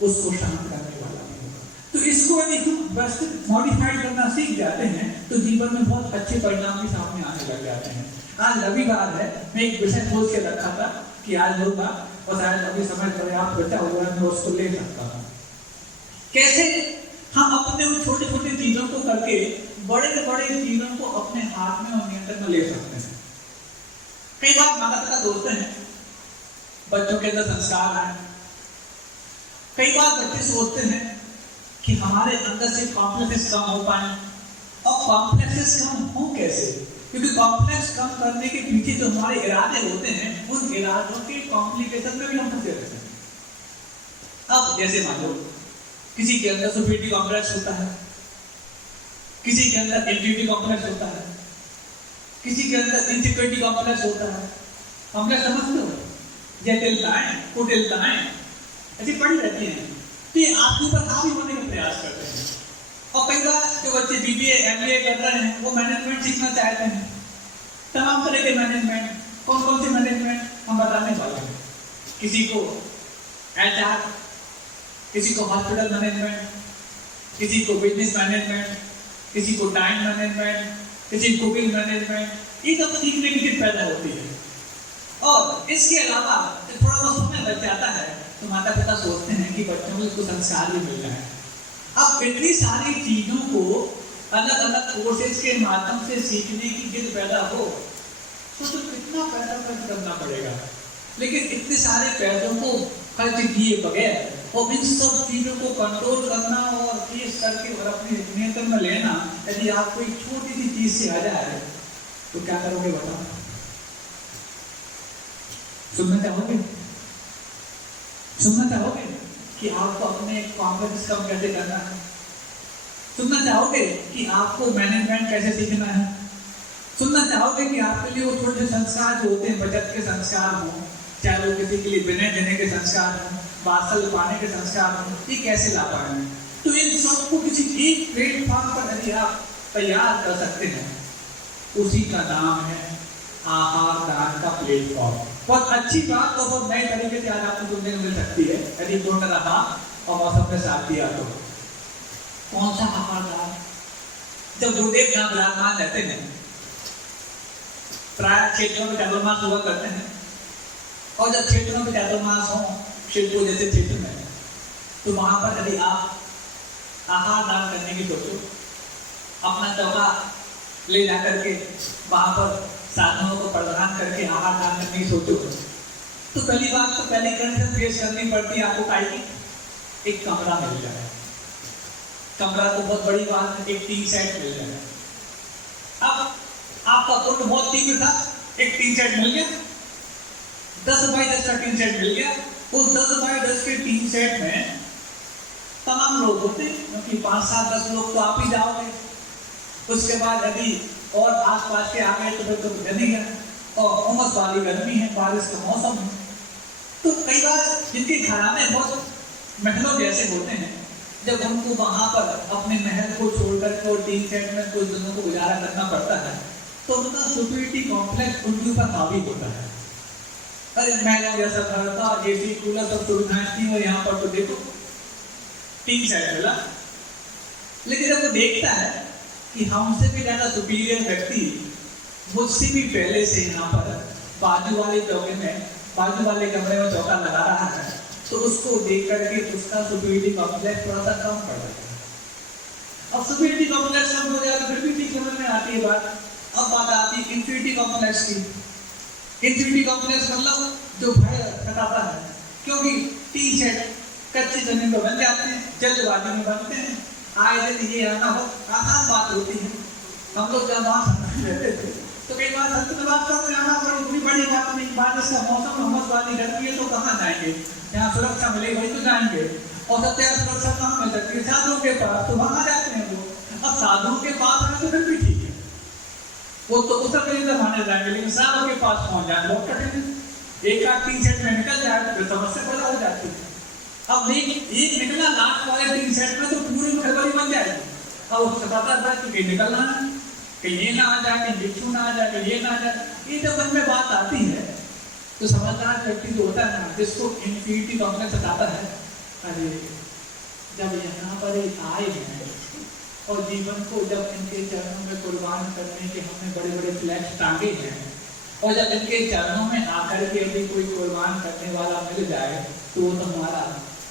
उसको शांत करने वाला भी होगा। तो इसको यदि हम व्यवस्थित मॉडिफाइड करना सीख जाते हैं तो जीवन में बहुत अच्छे परिणाम भी सामने आने लग जाते हैं। आज रविवार है, मैं एक विषय सोच के रखा था कि आज होगा और शायद अभी समय पर्याप्त बचा हुआ है, मैं उसको ले सकता हूँ। कैसे हम अपने उन छोटे छोटे चीजों को करके बड़े बड़े चीजों को अपने हाथ में और नियंत्रण में ले सकते हैं। कई बार माता पिता सोचते हैं बच्चों के अंदर संस्कार है, कई बार बच्चे सोचते हैं कि हमारे अंदर से कॉम्प्लेक्सेस कम हो पाए। और कॉम्प्लेक्सेस कम हो कैसे? क्योंकि कॉम्प्लेक्स कम करने के पीछे जो हमारे इरादे होते हैं उन इरादों के कॉम्प्लिकेशन में भी हम फंसे रहते हैं। अब जैसे मान लो किसी के अंदर सुपीरियरिटी कॉम्प्लेक्स होता है, किसी के अंदर इंफीरियरिटी कॉम्प्लेक्स होता है, किसी के अंदर इनसिक्योरिटी कॉम्प्लेक्स होता है। कॉम्प्लेक्स समझते हो? जटिलताएं, कुटिलताएं ऐसी पड़ी रहती हैं, तो ये आपके ऊपर हावी होने का प्रयास करते हैं। और कई बार जो बच्चे बीबीए एमबीए कर रहे हैं वो मैनेजमेंट सीखना चाहते हैं, तमाम तरह के मैनेजमेंट। कौन कौन से मैनेजमेंट हम बताने वाले हैं। किसी को एचआर, किसी को हॉस्पिटल मैनेजमेंट, किसी को बिजनेस मैनेजमेंट, किसी को टाइम मैनेजमेंट, किसी को कुकिंग मैनेजमेंट। ये सब सीखने की चीज पैदा होती है। और इसके अलावा जब थोड़ा बहुत समय बच जाता है तो माता पिता सोचते हैं कि बच्चों को इसको संस्कार भी मिल जाए। अब इतनी सारी चीजों को अलग अलग कोर्सेज के माध्यम से सीखने की जिद पैदा हो तो कितना पैसा खर्च करना पड़ेगा। लेकिन इतने सारे पैसों को खर्च किए बगैर और इन सब चीजों को कंट्रोल करना और फेस करके और अपने नियंत्रण में लेना, यदि आपको एक छोटी सी चीज से आ जाए तो क्या करोगे बताओ? सुनना चाहोगे? सुनना चाहोगे कि आपको अपने कॉन्फिडेंस कम कैसे करना है? सुनना चाहोगे कि आपको मैनेजमेंट कैसे सीखना है? सुनना चाहोगे कि आपके लिए वो छोटे संस्कार जो होते हैं, बचत के संस्कार हो, चाहे वो किसी के लिए विनय देने के संस्कार हो, वात्सल्य पाने के संस्कार हो, ये कैसे ला पाएंगे? तो इन सबको किसी एक प्लेटफॉर्म पर यदि आप तैयार कर सकते हैं, उसी का नाम है आहार दान का प्लेटफॉर्म। बहुत अच्छी बात और बहुत नए तरीके से आज आपको सुनने को मिल सकती है यदि पूर्ण रहा और मौसम में साथ दिया तो। कौन सा आहार दान? जब गुरुदेव यहाँ विराजमान रहते हैं, प्राय क्षेत्रों में चातुर्मास हुआ करते हैं, और जब क्षेत्रों में चातुर्मास हो, शिवपुर जैसे क्षेत्र में, तो वहां पर यदि आप आहार दान करने की सोचो, अपना चौका ले जाकर के वहां पर साधनों को प्रदान करके आहार दान करने की सोचो, तो पहली बात तो पहली कंडीशन फेस करनी पड़ती है आपको काई की, एक कमरा मिल जाए। कमरा तो बहुत बड़ी बात है, एक टीन सेट मिल जाए। अब आपका कुंड बहुत तीव्र था, एक टीन सेट मिल गया, 10 बाई 10 का टीन सेट मिल गया। उस 10 बाई 10 के टीन सेट में तमाम लोग होते, क्योंकि 5, 7, 10 लोग तो आप ही जाओगे। उसके बाद यदि और आसपास के आ गए तो फिर तो गर्मी है और उमस वाली गर्मी है, बारिश का मौसम है। तो कई बार जिनके घराने बहुत महलों जैसे होते हैं, जब उनको वहां पर अपने महल को छोड़कर के और टीन सेट में कुछ दिनों को गुजारा करना पड़ता है, तो उनका सुपीरियरिटी कॉम्प्लेक्स उनके ऊपर हावी होता है। अरे महल जैसा घर था, एसी कूलर सब सुविधाएं थी, और यहाँ पर तो देखो टीन सेट मिला। लेकिन जब वो देखता है कि हमसे भी ज्यादा सुपीरियर व्यक्ति मुझसे भी पहले से यहाँ पर बाजू वाले चौके में, बाजू वाले कमरे में चौका लगा रहा है, तो उसको देख करके उसका सुपीरियरिटी कॉम्प्लेक्स थोड़ा सा कम पड़ जाता है। अब सुपीरियरिटी कॉम्प्लेक्स कम हो जाएगा फिर भी ठीक समझ में आती है बात। अब बात आती है इंफीरियरिटी कॉम्प्लेक्स की। इंफीरियरिटी कॉम्प्लेक्स मतलब जो भय सताता है, क्योंकि टीन सेट कच्ची जमीन पर बन जाते हैं, जल्दबाजी में बनते हैं, आए दिन ये आना हो आसान बात होती है। हम लोग जब वहां रहते थे तो कई बार धनबाद पर जाना कोई बड़ी बात नहीं, बारिश का मौसम हमस वाली गर्मी है तो कहाँ जाएंगे, जहाँ सुरक्षा मिलेगी वहीं तो जाएंगे। और सबसे सुरक्षा कहाँ मिल सकती है, साधुओं के पास, तो वहाँ जाते हैं वो। अब साधुओं के पास आए तो फिर भी ठीक है, वो तो उस माने जाएंगे, लेकिन साधुओं के पास पहुंच जाए बहुत कठिन है। एक आध 3 सेट में निकल जाए तो फिर समस्या पैदा हो जाती है। अब एक निकला लास्ट वाले 3 सेट में तो पूरी खरबरी बन जाएगी। अब उससे पता था कि निकलना है, कहीं ये ना आ जाए, कहीं बिच्छू ना आ जाए, कहीं ये ना आ जाए। ये जब मन में बात आती है तो समझदार व्यक्ति जो होता है ना, जिसको इन्फिनिटी कॉम्प्लेक्स आता है, अरे जब यहाँ पर आए हैं और जीवन को जब इनके चरणों में कुर्बान करने के हमने बड़े बड़े फ्लैग्स टांगे हैं, और जब इनके चरणों में आकर के यदि कोई कुर्बान करने वाला मिल जाए तो वो तो हमारा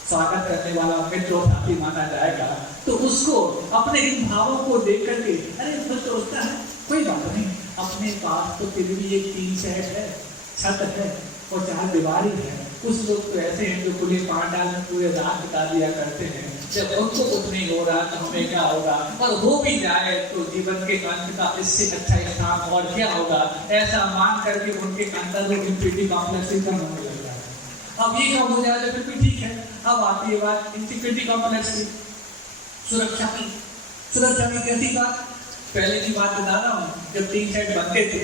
स्वागत करने वाला मित्र और साथी माना जाएगा। तो उसको अपने इन भावों को देख करके अरे वो सोचता है कोई बात नहीं, अपने पास तो फिर भी एक 3 सेट है, छत है और 4 दीवारी है। कुछ लोग तो ऐसे हैं जो खुले पांडाल में पूरे रात बिता दिया करते हैं, जब उनको कुछ नहीं हो रहा तो हमें क्या होगा, और हो भी जाए तो जीवन के अंत का इससे अच्छा स्थान और क्या होगा, ऐसा मान करके उनके अंदर वो इन्फिनिटी कॉम्प्लेक्स ही कम होने लग जाए। अब ये कम हो जाए तो फिर भी ठीक है। अब आती है बात इन्फिनिटी कॉम्प्लेक्स की, सुरक्षा की। सुरक्षा की कैसी बात, पहले की बात बता रहा हूँ। जब 3 सेट बनते थे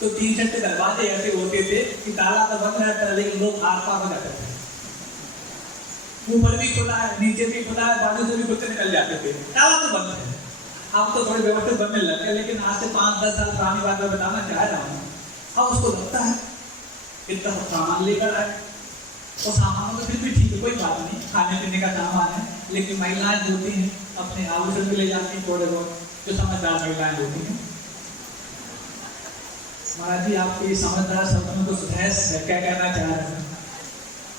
तो 3 सेट के दरवाजे ऐसे होते थे कि ताला तो बंद रहता था लेकिन लोग आर पार हो जाते थे, ऊपर भी खुला है, नीचे भी खुला है, बाजू से भी खुद से निकल जाते थे, ताला तो बंद है। अब तो थोड़े व्यवस्थित बनने लग गए, लेकिन आज से 5-10 साल पुरानी बात मैं बताना चाह रहा हूँ। अब उसको लगता है इतना सब सामान लेकर आए, और सामान तो फिर भी ठीक है, कोई बात नहीं, खाने पीने का सामान है, लेकिन महिलाएं होती हैं अपने आभूषण भी ले जाती हैं थोड़े बहुत, जो समझदार महिलाएं होती हैं। महाराज जी आपके समझदार शब्दों को क्या कहना चाह रहे हैं।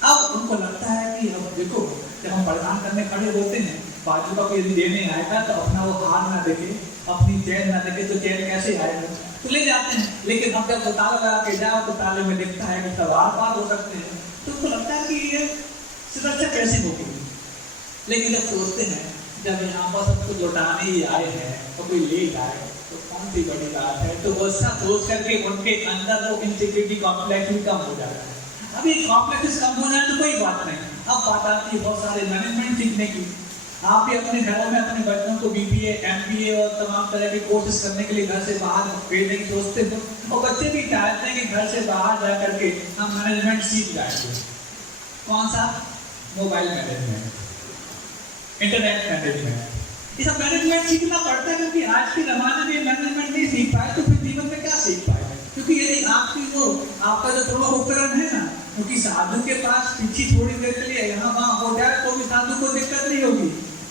अब उनको लगता है कि अब देखो, जब हम प्रदान करने खड़े होते हैं, बाजू का कोई यदि देने आएगा तो अपना वो हार ना देखे, अपनी चैन ना देखे, तो चैन कैसे आएगा, तो ले जाते हैं। लेकिन हम जब ताला लगा के जाओ तो ताले में दिखता है कि सब आर पार हो सकते हैं, तो उनको लगता है कि ये सुरक्षा कैसे होगी। लेकिन जब सोचते हैं जब यहाँ पर सब कुछ लौटाने ही आए हैं और कोई ले जाए तो कौन सी बड़ी बात है, तो वैसा सोच करके उनके अंदर वो इन्फिनिटी कॉम्प्लेक्स भी कम हो जाता है। अभी कॉम्प्लेक्स कम हो जाए तो कोई बात नहीं। अब बात आती है बहुत सारे मैनेजमेंट सीखने की। आप भी अपने घरों में अपने बच्चों को BBA, MBA और तमाम तरह की कोर्सेज करने के लिए घर से बाहर भेजने की सोचते हो, और बच्चे भी चाहते हैं कि घर से बाहर जा करके हम मैनेजमेंट सीख जाएंगे। कौन सा, मोबाइल मैनेजमेंट, इंटरनेट मैनेजमेंट, ये सब मैनेजमेंट सीखना पड़ता है, क्योंकि आज के जमाने में मैनेजमेंट नहीं सीख पाए तो फिर जीवन में क्या सीख पाए। क्योंकि यदि आपका जो प्रमुख उपकरण है ना, क्योंकि साधु के पास पीछे थोड़ी देर के लिए यहाँ वहाँ हो जाए तो भी साधु को दिक्कत नहीं होगी,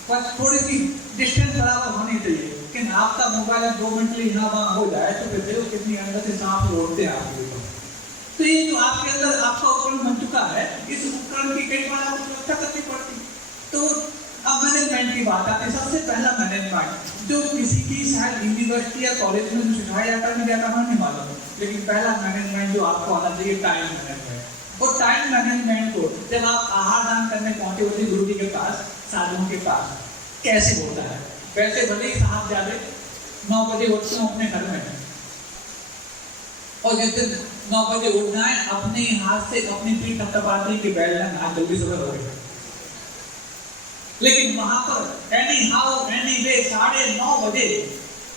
पर थोड़ी सी डिस्टेंस बराबर होनी चाहिए। लेकिन आपका मोबाइल 2 मिनट के लिए यहाँ वहाँ हो जाए तो फिर देखो कितनी अंदर से सांप लौटते हैं आपके ऊपर। तो ये जो आपके अंदर आपका उपकरण बन चुका है, इस उपकरण की कई बार आपको सुरक्षा करनी पड़ती। तो अब मैनेजमेंट की बात आती है। सबसे पहला मैनेजमेंट जो किसी की शायद यूनिवर्सिटी या कॉलेज में जो सिखाया जाता है, मुझे कहना नहीं मालूम, लेकिन पहला मैनेजमेंट जो आपको आना चाहिए टाइम मैनेजमेंट। और टाइम मैनेजमेंट को जब आप आहार दान करने पहुंचे होते गुरु जी के पास, साधुओं के पास, कैसे होता है। वैसे भले ही साहब जाते 9 बजे उठते हो अपने घर में, और जिस दिन 9 बजे उठना है अपने हाथ से अपनी पीठ थपथपाते कि बैठ जाना, आज जल्दी सुबह हो गई। लेकिन वहां पर एनी हाउ एनी वे 9:30 बजे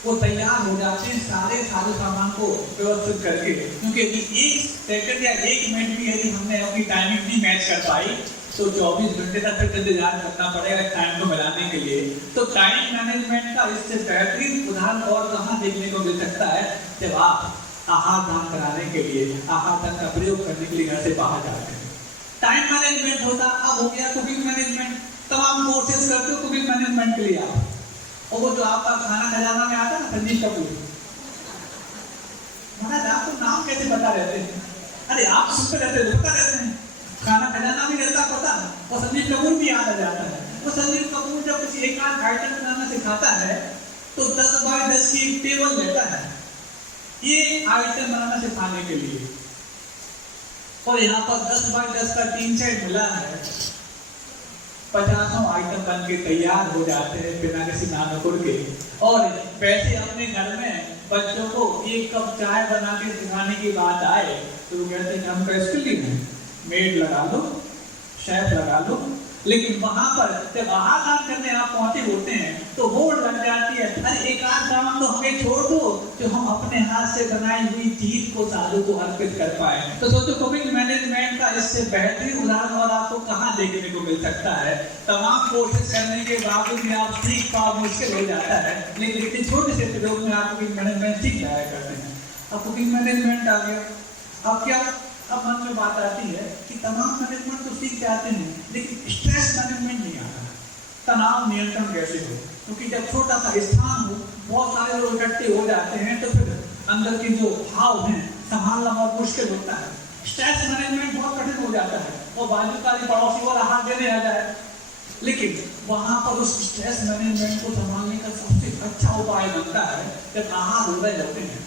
वो तैयार हो जाते हैं सारे सामान को व्यवस्थित करके, क्योंकि 1 सेकंड या 1 मिनट भी यदि हमने अपनी टाइमिंग नहीं मैच कर पाई तो 24 घंटे तक फिर इंतजार करना पड़ेगा टाइम को मिलाने के लिए। तो टाइम मैनेजमेंट का इससे बेहतरीन उदाहरण और कहाँ देखने को मिल सकता है, जब आप आहार दान कराने के लिए, आहार दान का प्रयोग करने के लिए घर से बाहर जाते हैं। टाइम मैनेजमेंट होता। अब हो गया कुकिंग मैनेजमेंट, तमाम कोर्सेज करते हो कुकिंग मैनेजमेंट के लिए आप। और वो जो आपका खाना खजाना में आता है ना, संजीव कपूर, महाराज आपको नाम कैसे पता रहते हैं? अरे आप सुनते रहते हो, पता रहते हैं, खाना खजाना भी रहता पता, और संजीव कपूर भी याद आ जाता है। तो संजीव कपूर जब किसी एक आध आइटम बनाना सिखाता है तो 10 बाय 10 की टेबल लेता है ये आइटम बनाना सिखाने के लिए, और यहाँ पर 10 बाय 10 का 3 सेट मिला है, 50 आइटम बन के तैयार हो जाते हैं बिना किसी नानुकुर के। और पैसे अपने घर में बच्चों को एक कप चाय बना के सिखाने की बात आए तो वो कहते हैं कि हम कैसे लिए मेड लगा लो, शेफ लगा लो, लेकिन वहां पर जब आहार दान करने आप पहुंचे होते हैं तो होड़ लग जाती है, अरे एक आध काम तो हमें छोड़ दो जो हम अपने हाथ से बनाई हुई चीज को साधु को अर्पित कर पाए। तो सोचो कुकिंग मैनेजमेंट का इससे बेहतरीन उदाहरण और आपको कहाँ देखने को मिल सकता है। तमाम कोशिश करने के बावजूद भी आप सीख पाओ मुश्किल हो जाता है, लेकिन इतने छोटे से प्रयोग में आप कुकिंग मैनेजमेंट सीख जाया करते हैं। अब कुकिंग मैनेजमेंट आ गया, अब क्या, अब मन में बात आती है कि तमाम मैनेजमेंट तो सीख जाते हैं लेकिन स्ट्रेस मैनेजमेंट नहीं आता, तनाव नियंत्रण कैसे हो, क्योंकि जब छोटा सा स्थान हो बहुत सारे लोग इकट्ठे हो जाते हैं तो फिर अंदर के जो भाव हैं संभालना बहुत मुश्किल होता है। स्ट्रेस मैनेजमेंट बहुत कठिन हो जाता है और बाजू का पड़ोसी वाला हाथ देने आ जाए, लेकिन वहां पर उस स्ट्रेस मैनेजमेंट को संभालने का सबसे अच्छा उपाय बनता है जब आहार हो रहे होते हैं।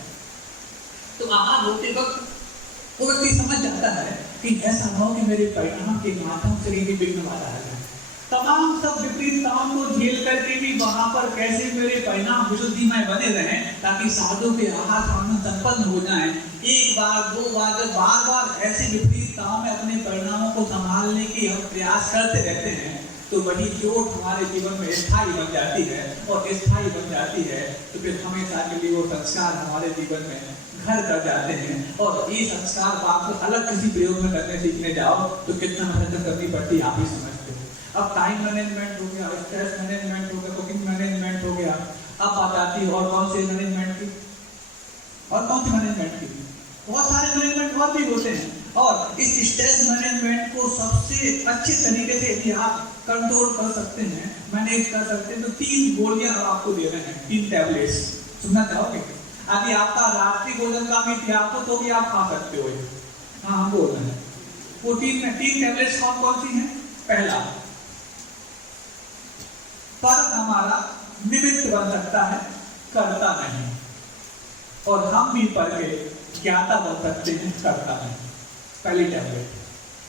तो आहार होते वक्त वो व्यक्ति समझ जाता है कि ऐसा ना हो कि मेरे परिणाम के माध्यम से भी बिगड़ने वाला है। तमाम सब विपरीतताओं को झेल करके भी वहां पर कैसे मेरे परिणाम विशुद्धिमय बने रहे ताकि साधु के आहार साधन संपन्न हो जाए। एक बार दो बार जब बार बार ऐसे विपरीतताओं में अपने परिणामों को संभालने की हम प्रयास करते रहते हैं तो वही चोट हमारे जीवन में स्थायी बन जाती है, और स्थायी बन जाती है तो फिर हमेशा के लिए वो संस्कार हमारे जीवन में घर कर जाते हैं। और ये संस्कार को आपको अलग किसी प्रयोग में करने सीखने जाओ तो कितना मेहनत करनी पड़ती है आप ही समझते हो। अब टाइम मैनेजमेंट हो गया, स्ट्रेस मैनेजमेंट हो गया, कुकिंग मैनेजमेंट हो गया, अब बात आती है और कौन से मैनेजमेंट की, और कौन सी मैनेजमेंट की, बहुत सारे मैनेजमेंट और भी होते हैं। और इस स्ट्रेस मैनेजमेंट को सबसे अच्छे तरीके से यदि आप कंट्रोल कर सकते हैं, मैनेज कर सकते हैं, तो 3 गोलियां आपको दे रहे हैं, 3 टैबलेट्स। सुनना चाहोगे? अभी आपका रात्रि भोजन का भी त्याग हो तो भी आप खा सकते हो। हाँ हम बोल रहे हैं वो 3 टैबलेट्स कौन कौन सी हैं? पहला, पर हमारा निमित्त बन सकता है, करता नहीं, और हम भी पर के ज्ञाता बन सकते हैं, करता नहीं। पहली टैबलेट,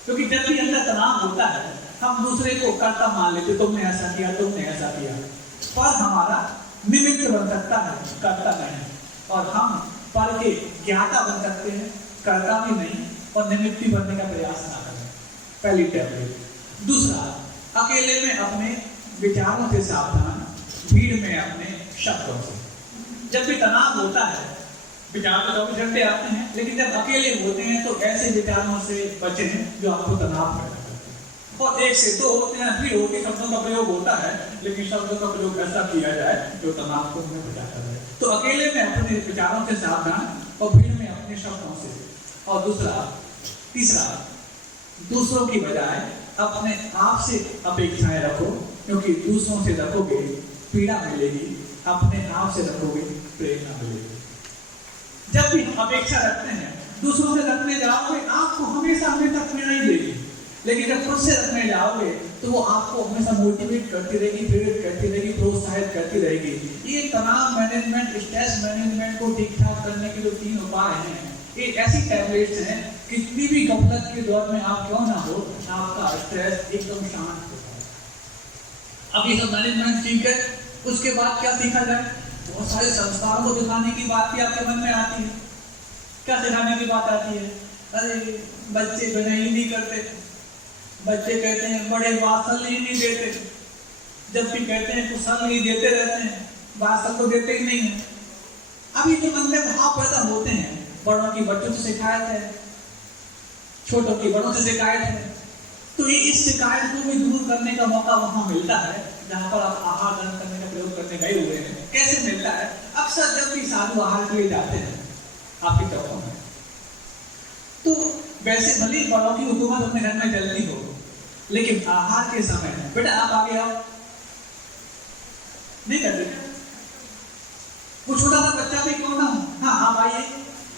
क्योंकि जब भी अंदर तनाव होता है हम दूसरे को करता मान लेते, तुमने ऐसा किया, तुमने ऐसा किया। पर हमारा निमित्त बन सकता है, करता नहीं, और हम पर के ज्ञाता बन सकते हैं, करता भी नहीं, और निमित्त बनने का प्रयास ना करें। पहली टैबलेट। दूसरा, अकेले में अपने विचारों से सावधान, भीड़ में अपने शब्दों से। जब भी तनाव होता है, विचार तो 24 घंटे आते हैं, लेकिन जब अकेले होते हैं तो ऐसे विचारों से बचें जो आपको तनाव पैदा करते हैं। और 1 से 2 होते हैं, भीड़ होती शब्दों का प्रयोग होता है, लेकिन शब्दों का प्रयोग ऐसा किया जाए जो तनाव को हमें बचाता है। तो अकेले में अपने विचारों से सावधान और भीड़ में अपने शब्दों से। और तीसरा, दूसरों की बजाय अपने आप से अपेक्षाएं रखो, क्योंकि दूसरों से रखोगे पीड़ा मिलेगी, अपने आप से रखोगे प्रेरणा मिलेगी। जब भी हम अपेक्षा रखते हैं, दूसरों से रखने जाओगे आपको हमेशा पीड़ा ही देगी, लेकिन जब खुद से रखने जाओगे तो वो आपको हमेशा मोटिवेट करती रहेगी, प्रेरित करती रहेगी, प्रोत्साहित करती रहेगी। ये तनाव मैनेजमेंट, स्ट्रेस मैनेजमेंट को ठीक ठाक करने के जो 3 उपाय हैं, ये ऐसी टैबलेट्स हैं, कितनी भी गफलत के दौर में आप क्यों ना हो, आपका स्ट्रेस एकदम शांत होता है। अब ये सब मैनेजमेंट सीख है, उसके बाद क्या सीखा जाए? बहुत सारे संस्कारों को दिखाने की बात भी आपके मन में आती है। क्या सिखाने की बात आती है? अरे बच्चे बनाई नहीं करते, बच्चे कहते हैं बड़े वात्सल्य ही नहीं देते, जब भी कहते हैं कुछ सल नहीं देते रहते हैं, वात्सल्य तो देते ही नहीं है। अभी जो मन में भाव पैदा होते हैं, बड़ों की बच्चों से शिकायत है, छोटों की बड़ों से शिकायत है, तो ये इस शिकायत को भी दूर करने का मौका वहां मिलता है जहां पर आप आहार ग्रहण करने का प्रयोग करने गए हुए हैं। कैसे मिलता है? अक्सर जब भी साधु आहार के लिए जाते हैं आपके चौकों में, तो वैसे भले बड़ों की हुकूमत अपने घर में चलती हो, लेकिन आहार के समय बेटा आप आगे आओ नहीं करते। वो छोटा सा बच्चा भी क्यों ना हो, हाँ आप आइए।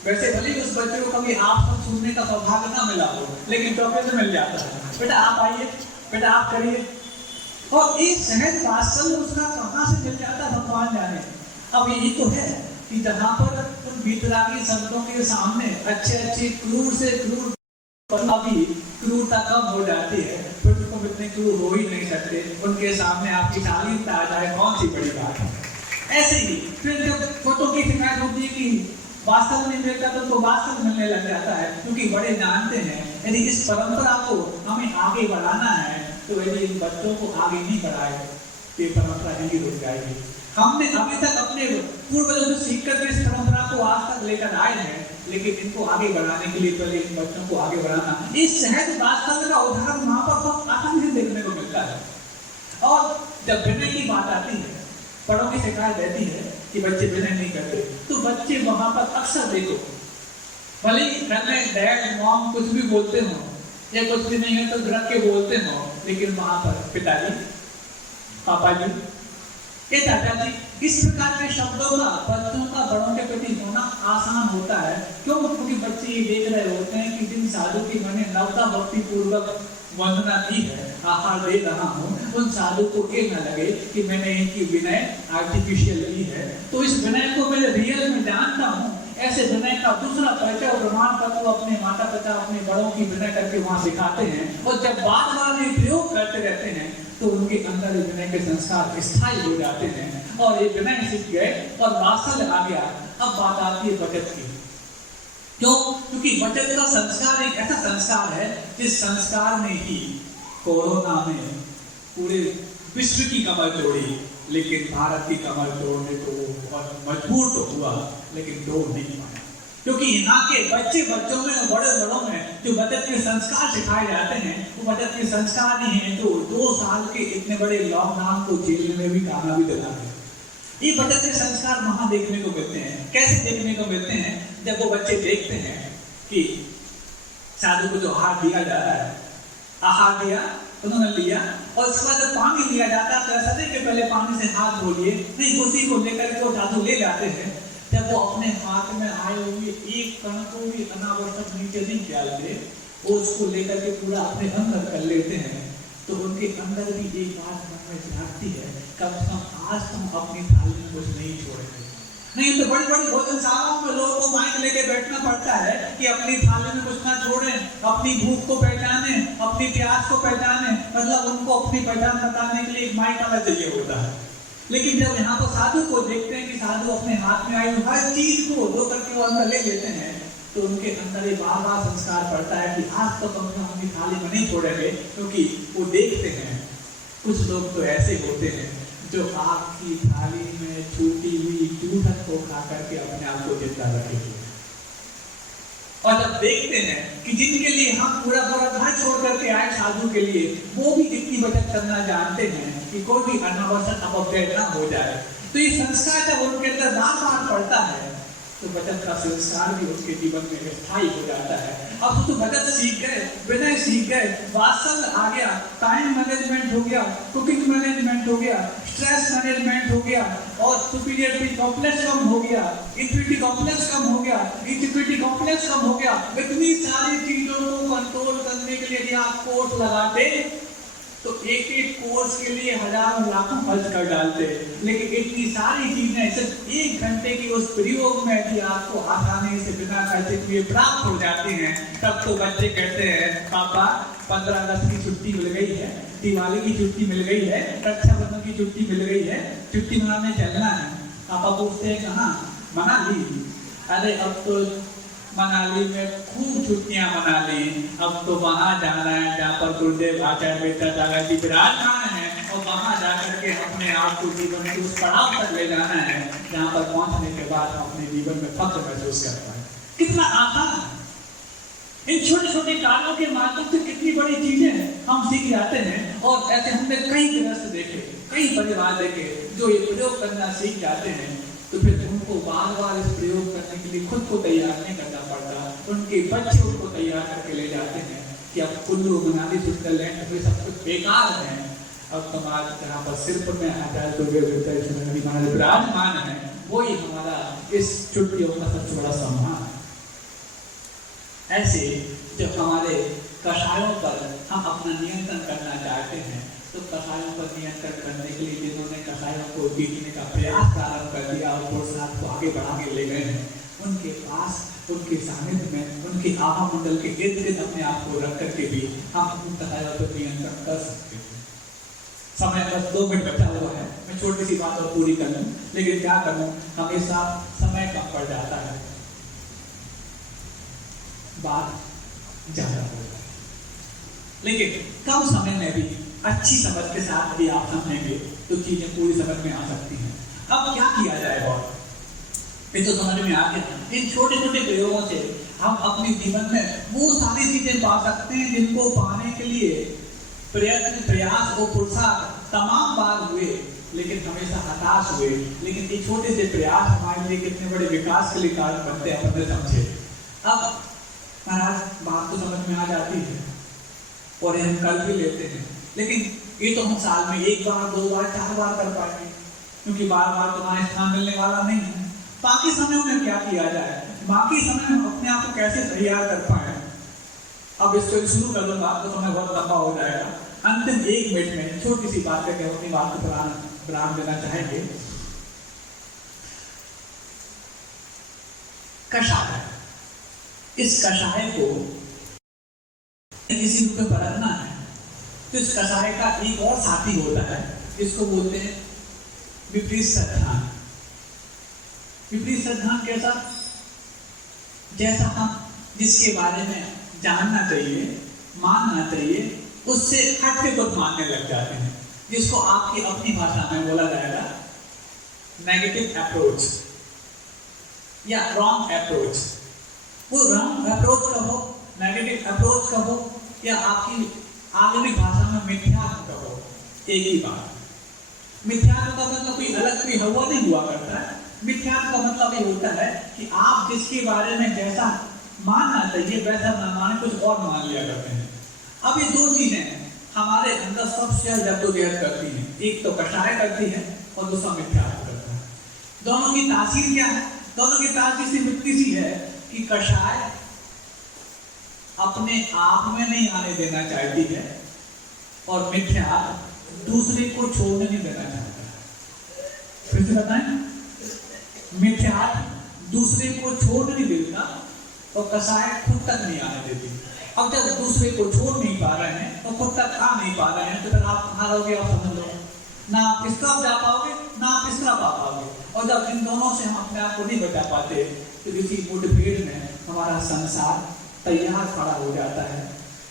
वैसे भले उस बच्चे को कभी आप सब सुनने का सौभाग्य ना मिला हो, लेकिन चौके से मिल जाता है, बेटा आप आइए, बेटा आप करिए। और एक सहज वात्सल्य उसका कहाँ से मिल जाता है भगवान जाने। अब यही तो है कि जहाँ पर उन भीतरागी शब्दों के सामने अच्छे क्रूर से क्रूर अभी क्रूरता कम हो जाती है, फिर तुम इतने क्रूर हो ही नहीं सकते। उनके सामने आपकी शालीनता आ जाए, कौन सी बड़ी बात है। ऐसे ही फिर जब फोटो की शिकायत होती है कि वास्तव नहीं मिलता तो वास्तव मिलने लग जाता है, क्योंकि बड़े जानते हैं यदि इस परंपरा को हमें आगे बढ़ाना है तो यदि इन बच्चों को आगे नहीं बढ़ाए तो ये परंपरा यही रुक जाएगी। हमने अभी तक अपने पूर्वजों से सीख कर इस परंपरा को आज तक लेकर आए हैं, लेकिन इनको आगे बढ़ाने के लिए पहले इन बच्चों को आगे बढ़ाना, इस सहज वास्तव का उदाहरण वहां पर बहुत आसानी से देखने को मिलता है। और जब विनय की बात आती है, बड़ों की शिकायत रहती है कि बच्चे विनय नहीं करते, तो बच्चे वहां पर अक्सर देखो, भले ही घर में डैड मॉम कुछ भी बोलते हो या कुछ भी नहीं है तो रख के बोलते हो, लेकिन वहां पर पिताजी, पापा जी, ये दादाजी, इस प्रकार के शब्दों का बच्चों का बड़ों के प्रति होना आसान होता है। क्यों? क्योंकि बच्चे ये देख रहे होते हैं कि जिन साधु की मैंने नवता भक्ति पूर्वक वंदना दी है, आहार दे रहा हूँ, उन साधु को ये न लगे कि मैंने इनकी विनय आर्टिफिशियल ली है। तो इस विनय को मैं रियल में जानता हूँ। ऐसे विनय का दूसरा परिचय और प्रमाण पत्र वो अपने माता पिता, अपने बड़ों की विनय करके वहां दिखाते हैं, और जब बार बार ये प्रयोग करते रहते हैं तो उनके अंदर विनय के संस्कार स्थायी हो जाते हैं, और ये विनय सीख गए और वात्सल्य आ गया। अब बात आती है बचत की। क्यों? क्योंकि बचत का संस्कार एक ऐसा संस्कार है जिस संस्कार ने ही कोरोना में पूरे विश्व की कमर तोड़ी, लेकिन भारत की कमर तोड़ने को बहुत मजबूर तो हुआ, लेकिन तोड़ नहीं पाया। क्योंकि यहाँ के बच्चों में और बड़े बड़ों में जो बचत के संस्कार सिखाए जाते हैं, वो बचत के संस्कार नहीं है जो 2 साल के इतने बड़े लॉकडाउन को झेलने में भी कामयाबी दिला है। ये बचत के संस्कार वहां देखने को मिलते हैं। कैसे देखने को मिलते हैं? जब वो बच्चे देखते हैं कि साधु को जो आहार दिया जा रहा है, आहार दिया, उन्होंने लिया, और उसके बाद पानी लिया जाता है तो ऐसा नहीं कि पहले पानी से हाथ धो लिए, नहीं, उसी को लेकर के वो साधु ले जाते हैं। जब वो अपने हाथ में आए हुए एक कण को भी अनावश्यक नीचे नहीं डालते, वो उसको लेकर के पूरा अपने अंदर कर लेते हैं, तो उनके अंदर भी एक बात मन में जागती है, कम से कम आज तुम अपनी थाली में कुछ नहीं छोड़ेंगे। नहीं तो बड़ी बड़ी भोजनशालाओं में लोगों को माइक लेके बैठना पड़ता है कि अपनी थाली में कुछ ना छोड़ें, अपनी भूख को पहचाने, अपनी प्यास को पहचाने, मतलब उनको अपनी पहचान बताने के लिए एक माइक वाला चाहिए होता है। लेकिन जब यहाँ पर साधु को देखते हैं कि साधु अपने हाथ में आई हर चीज को दो करके वो अंदर ले लेते हैं, तो उनके अंदर एक बार बार संस्कार पड़ता है कि आज तो कम से कम अपनी थाली में नहीं छोड़ेंगे, क्योंकि वो देखते हैं कुछ लोग तो ऐसे होते हैं जो आपकी थाली में छूटी हुई चूहट को खा करके अपने आप को जिंदा रखेंगे। और जब देखते हैं कि जिनके लिए हम पूरा पूरा घर छोड़ करके आए साधु के लिए, वो भी इतनी बचत करना जानते हैं कि कोई भी अनावश्यक अपव्यय ना हो जाए, तो ये संस्कार जब उनके अंदर बार बार पड़ता है तो बचत का संस्कार भी उनके जीवन में स्थायी हो जाता है। अब तो बचत सीख गए, विनय सीख गए, वात्सल्य आ गया, टाइम मैनेजमेंट हो गया, कुकिंग मैनेजमेंट हो गया, स्ट्रेस मैनेजमेंट हो गया, और सुपीरियरिटी कॉम्प्लेक्स कम हो गया, इंफीरियरिटी कॉम्प्लेक्स कम हो गया, इंफीरियरिटी कॉम्प्लेक्स कम हो गया। इतनी सारी चीजों को कंट्रोल करने के लिए यदि आप कोर्स लगाते तो एक एक कोर्स के लिए हजारों लाखों खर्च कर डालते, लेकिन इतनी सारी चीजें सिर्फ 1 घंटे की उस प्रयोग में भी आपको आसानी से बिना खर्चे किए प्राप्त हो जाती हैं। तब तो बच्चे कहते हैं पापा 15 अगस्त की छुट्टी मिल गई है, दिवाली की छुट्टी मिल गई है, रक्षाबंधन की छुट्टी मिल गई है, छुट्टी मनाने चलना है। पापा पूछते हैं कहाँ? मनाली। अरे अब तो मनाली में खूब छुट्टियां मना ली, अब तो वहां जाना है जहाँ पर गुरुदेव आचार्य विद्यासागर जी विराजमान है, और वहां जाकर के अपने आप को जीवन के उस पड़ाव तक ले जाना है जहाँ पर पहुंचने के बाद हम अपने जीवन में फख्र महसूस कर पाए। कितना आसान है। इन छोटे छोटे कार्यों के माध्यम से कितनी बड़ी चीजें हम सीख जाते हैं। और ऐसे हमने कई गृहस्थ देखे, कई परिवार देखे जो ये प्रयोग करना सीख जाते हैं, तो फिर उनको बार बार इस प्रयोग करने के लिए खुद को तैयार नहीं करना पड़ता, उनके बच्चे उनको तैयार करके ले जाते हैं कि अब कुल्लू मनाली स्विट्जरलैंड में सब कुछ बेकार है, अब समाज जहाँ पर सिर्फ में आचार्य विराजमान है, वही हमारा इस छुट्टियों का सबसे बड़ा सम्मान है। ऐसे जब हमारे कषायों पर हम अपना नियंत्रण करना चाहते हैं, तो कषायों पर नियंत्रण करने के लिए जिन्होंने कषायों को जीतने का प्रयास प्रारंभ कर दिया और पुरुषार्थ को आगे बढ़ा के ले गए हैं, उनके पास, उनके सानिध्य में, उनके आभा मंडल के इर्द गिर्द अपने आप को रख करके भी हम उन कषायों पर नियंत्रण कर सकते हैं। समय बस 2 मिनट बचा हुआ है, मैं छोटी सी बात और पूरी कर लूँ, लेकिन क्या करूँ, हमेशा समय कम पड़ जाता है। बात ज्यादा हो जाए। लेकिन कम समय में भी अच्छी समझ के साथ भी आप समझेंगे तो चीजें पूरी समझ में आ सकती हैं। अब क्या किया जाए और ये तो समझ में आ गया। इन छोटे छोटे प्रयोगों से हम अपने जीवन में वो सारी चीजें पा सकते हैं जिनको पाने के लिए प्रयत्न, प्रयास और पुरुषार्थ तमाम बार हुए लेकिन हमेशा हताश हुए। लेकिन ये छोटे से प्रयास हमारे लिए कितने बड़े विकास के लिए कारण बनते हैं अपने समझे। अब महाराज बात तो समझ में आ जाती है और हम कर भी लेते हैं, लेकिन ये तो हम साल में 1 बार 2 बार 4 बार कर पाएंगे, क्योंकि बार बार तुम्हारा स्थान मिलने वाला नहीं है। बाकी समय में क्या किया जाए, बाकी समय में अपने आप को कैसे तैयार कर पाए। अब इसको शुरू कर लूंगा तो समय बहुत लंबा हो जाएगा। अंतिम 1 मिनट में छोटी सी बात करके अपनी बात को विराम देना चाहेंगे। कषाय, इस कषाय को किसी रूप में बरतना है तो इस कषाय का एक और साथी होता है, इसको बोलते हैं विपरीत श्रद्धान। विपरीत श्रद्धान कैसा? जैसा हम जिसके बारे में जानना चाहिए, मानना चाहिए, उससे हट के कुछ मानने लग जाते हैं, जिसको आपकी अपनी भाषा में बोला जाएगा नेगेटिव अप्रोच या रॉन्ग अप्रोच। वो रॉन्ग अप्रोच का हो, नेगेटिव अप्रोच का हो, या आपकी आधुनिक भाषा में मिथ्यात्व का हो, एक ही बात। मिथ्यात्व का मतलब कोई अलग कोई हवा नहीं हुआ करता है। मिथ्यात्व का मतलब ये होता है कि आप जिसके बारे में जैसा मानना चाहिए वैसा न माने, कुछ और मान लिया करते हैं। अब ये 2 चीजें हमारे अंदर सबसे जद्दोजहद करती हैं, एक तो कषाय करती है और दूसरा मिथ्यात्व करता है। दोनों की तासीर क्या है? दोनों की तासीर से मिलती सी है कि कषाय अपने आप में नहीं आने देना चाहती है और मिथ्यात्व दूसरे को छोड़ने नहीं देना चाहता है। फिर से बताएं, मिथ्यात्व दूसरे को छोड़ नहीं देता और कषाय खुद तक नहीं आने देती। अब जब दूसरे को छोड़ नहीं पा रहे हैं तो खुद तक आ नहीं पा रहे हैं, तो फिर आप कहाँ रहोगे? आप समझ लो, ना आप किस तरफ जा पाओगे ना आप किस तरफ आ पाओगे। और जब इन दोनों से हम अपने आप को नहीं बचा पाते तो इसी मुठभेड़ में हमारा संसार तैयार खड़ा हो जाता है,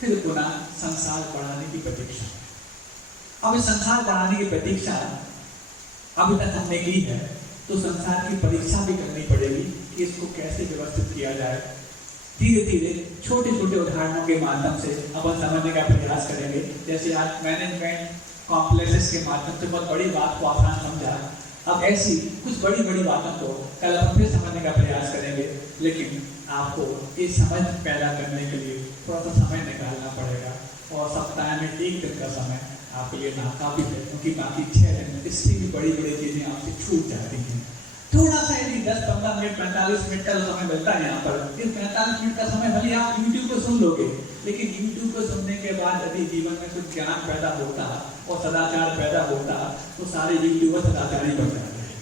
फिर पुनः संसार बढ़ाने की प्रतीक्षा। अब इस संसार बढ़ाने की प्रतीक्षा अभी तक हमने की है, तो संसार की परीक्षा भी करनी पड़ेगी कि इसको कैसे व्यवस्थित किया जाए। धीरे धीरे छोटे छोटे उदाहरणों के माध्यम से अपन समझने का प्रयास करेंगे। जैसे आज मैनेजमेंट कॉम्प्लेक्सेस के माध्यम से बहुत बड़ी बात को आसान समझा, अब ऐसी कुछ बड़ी बड़ी बातों को कल हम फिर समझने का प्रयास करेंगे। लेकिन आपको ये समझ पैदा करने के लिए थोड़ा सा समय निकालना पड़ेगा, और सप्ताह में 1 दिन का समय आपके लिए नाकाफी है, क्योंकि बाकी 6 दिन इससे भी बड़ी बड़ी चीजें आपसे छूट जाती हैं। थोड़ा सा यदि 10-15 मिनट 45 मिनट का समय मिलता है यहाँ पर, इस 45 मिनट का समय भले आप यूट्यूब को सुन लोगे, लेकिन यूट्यूब को सुनने के बाद यदि जीवन में कुछ ज्ञान पैदा होता और सदाचार पैदा होता तो सारे यूट्यूबर सदाचारी बन जाते हैं।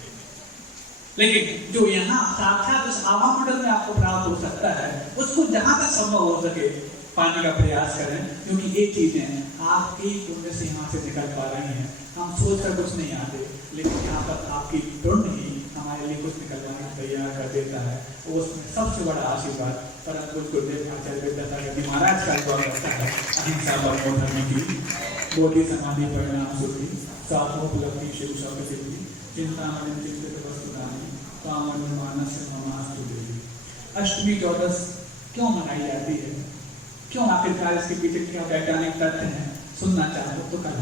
लेकिन जो यहाँ साक्षात उस आवा मॉडल में आपको प्राप्त हो सकता है, उसको जहाँ तक संभव हो सके पाने का प्रयास करें, क्योंकि ये चीजें आपकी पुण्य से यहाँ से निकल पा रही हैं। हम सोच कर कुछ नहीं आते, लेकिन यहाँ पर आपकी पुण्य ही हमारे लिए कुछ निकलवाने तैयार कर देता है। और उसमें सबसे बड़ा आशीर्वाद परम पूज्य गुरुदेव आचार्य विद्यासागर महाराज का हुआ करता है। अहिंसा परमो धर्म की, बोधि समाधि परिणाम शुद्धि, स्वात्मोपलब्धि शिव शब्द सिद्धि, चिंता मन चिंतित वस्तुदानी, कामन मानस ममास्तु देवी। अष्टमी 14 क्यों मनाई जाती है? क्यों? आखिरकार इसके पीछे क्या वैज्ञानिक तथ्य हैं? सुनना चाहो तो कल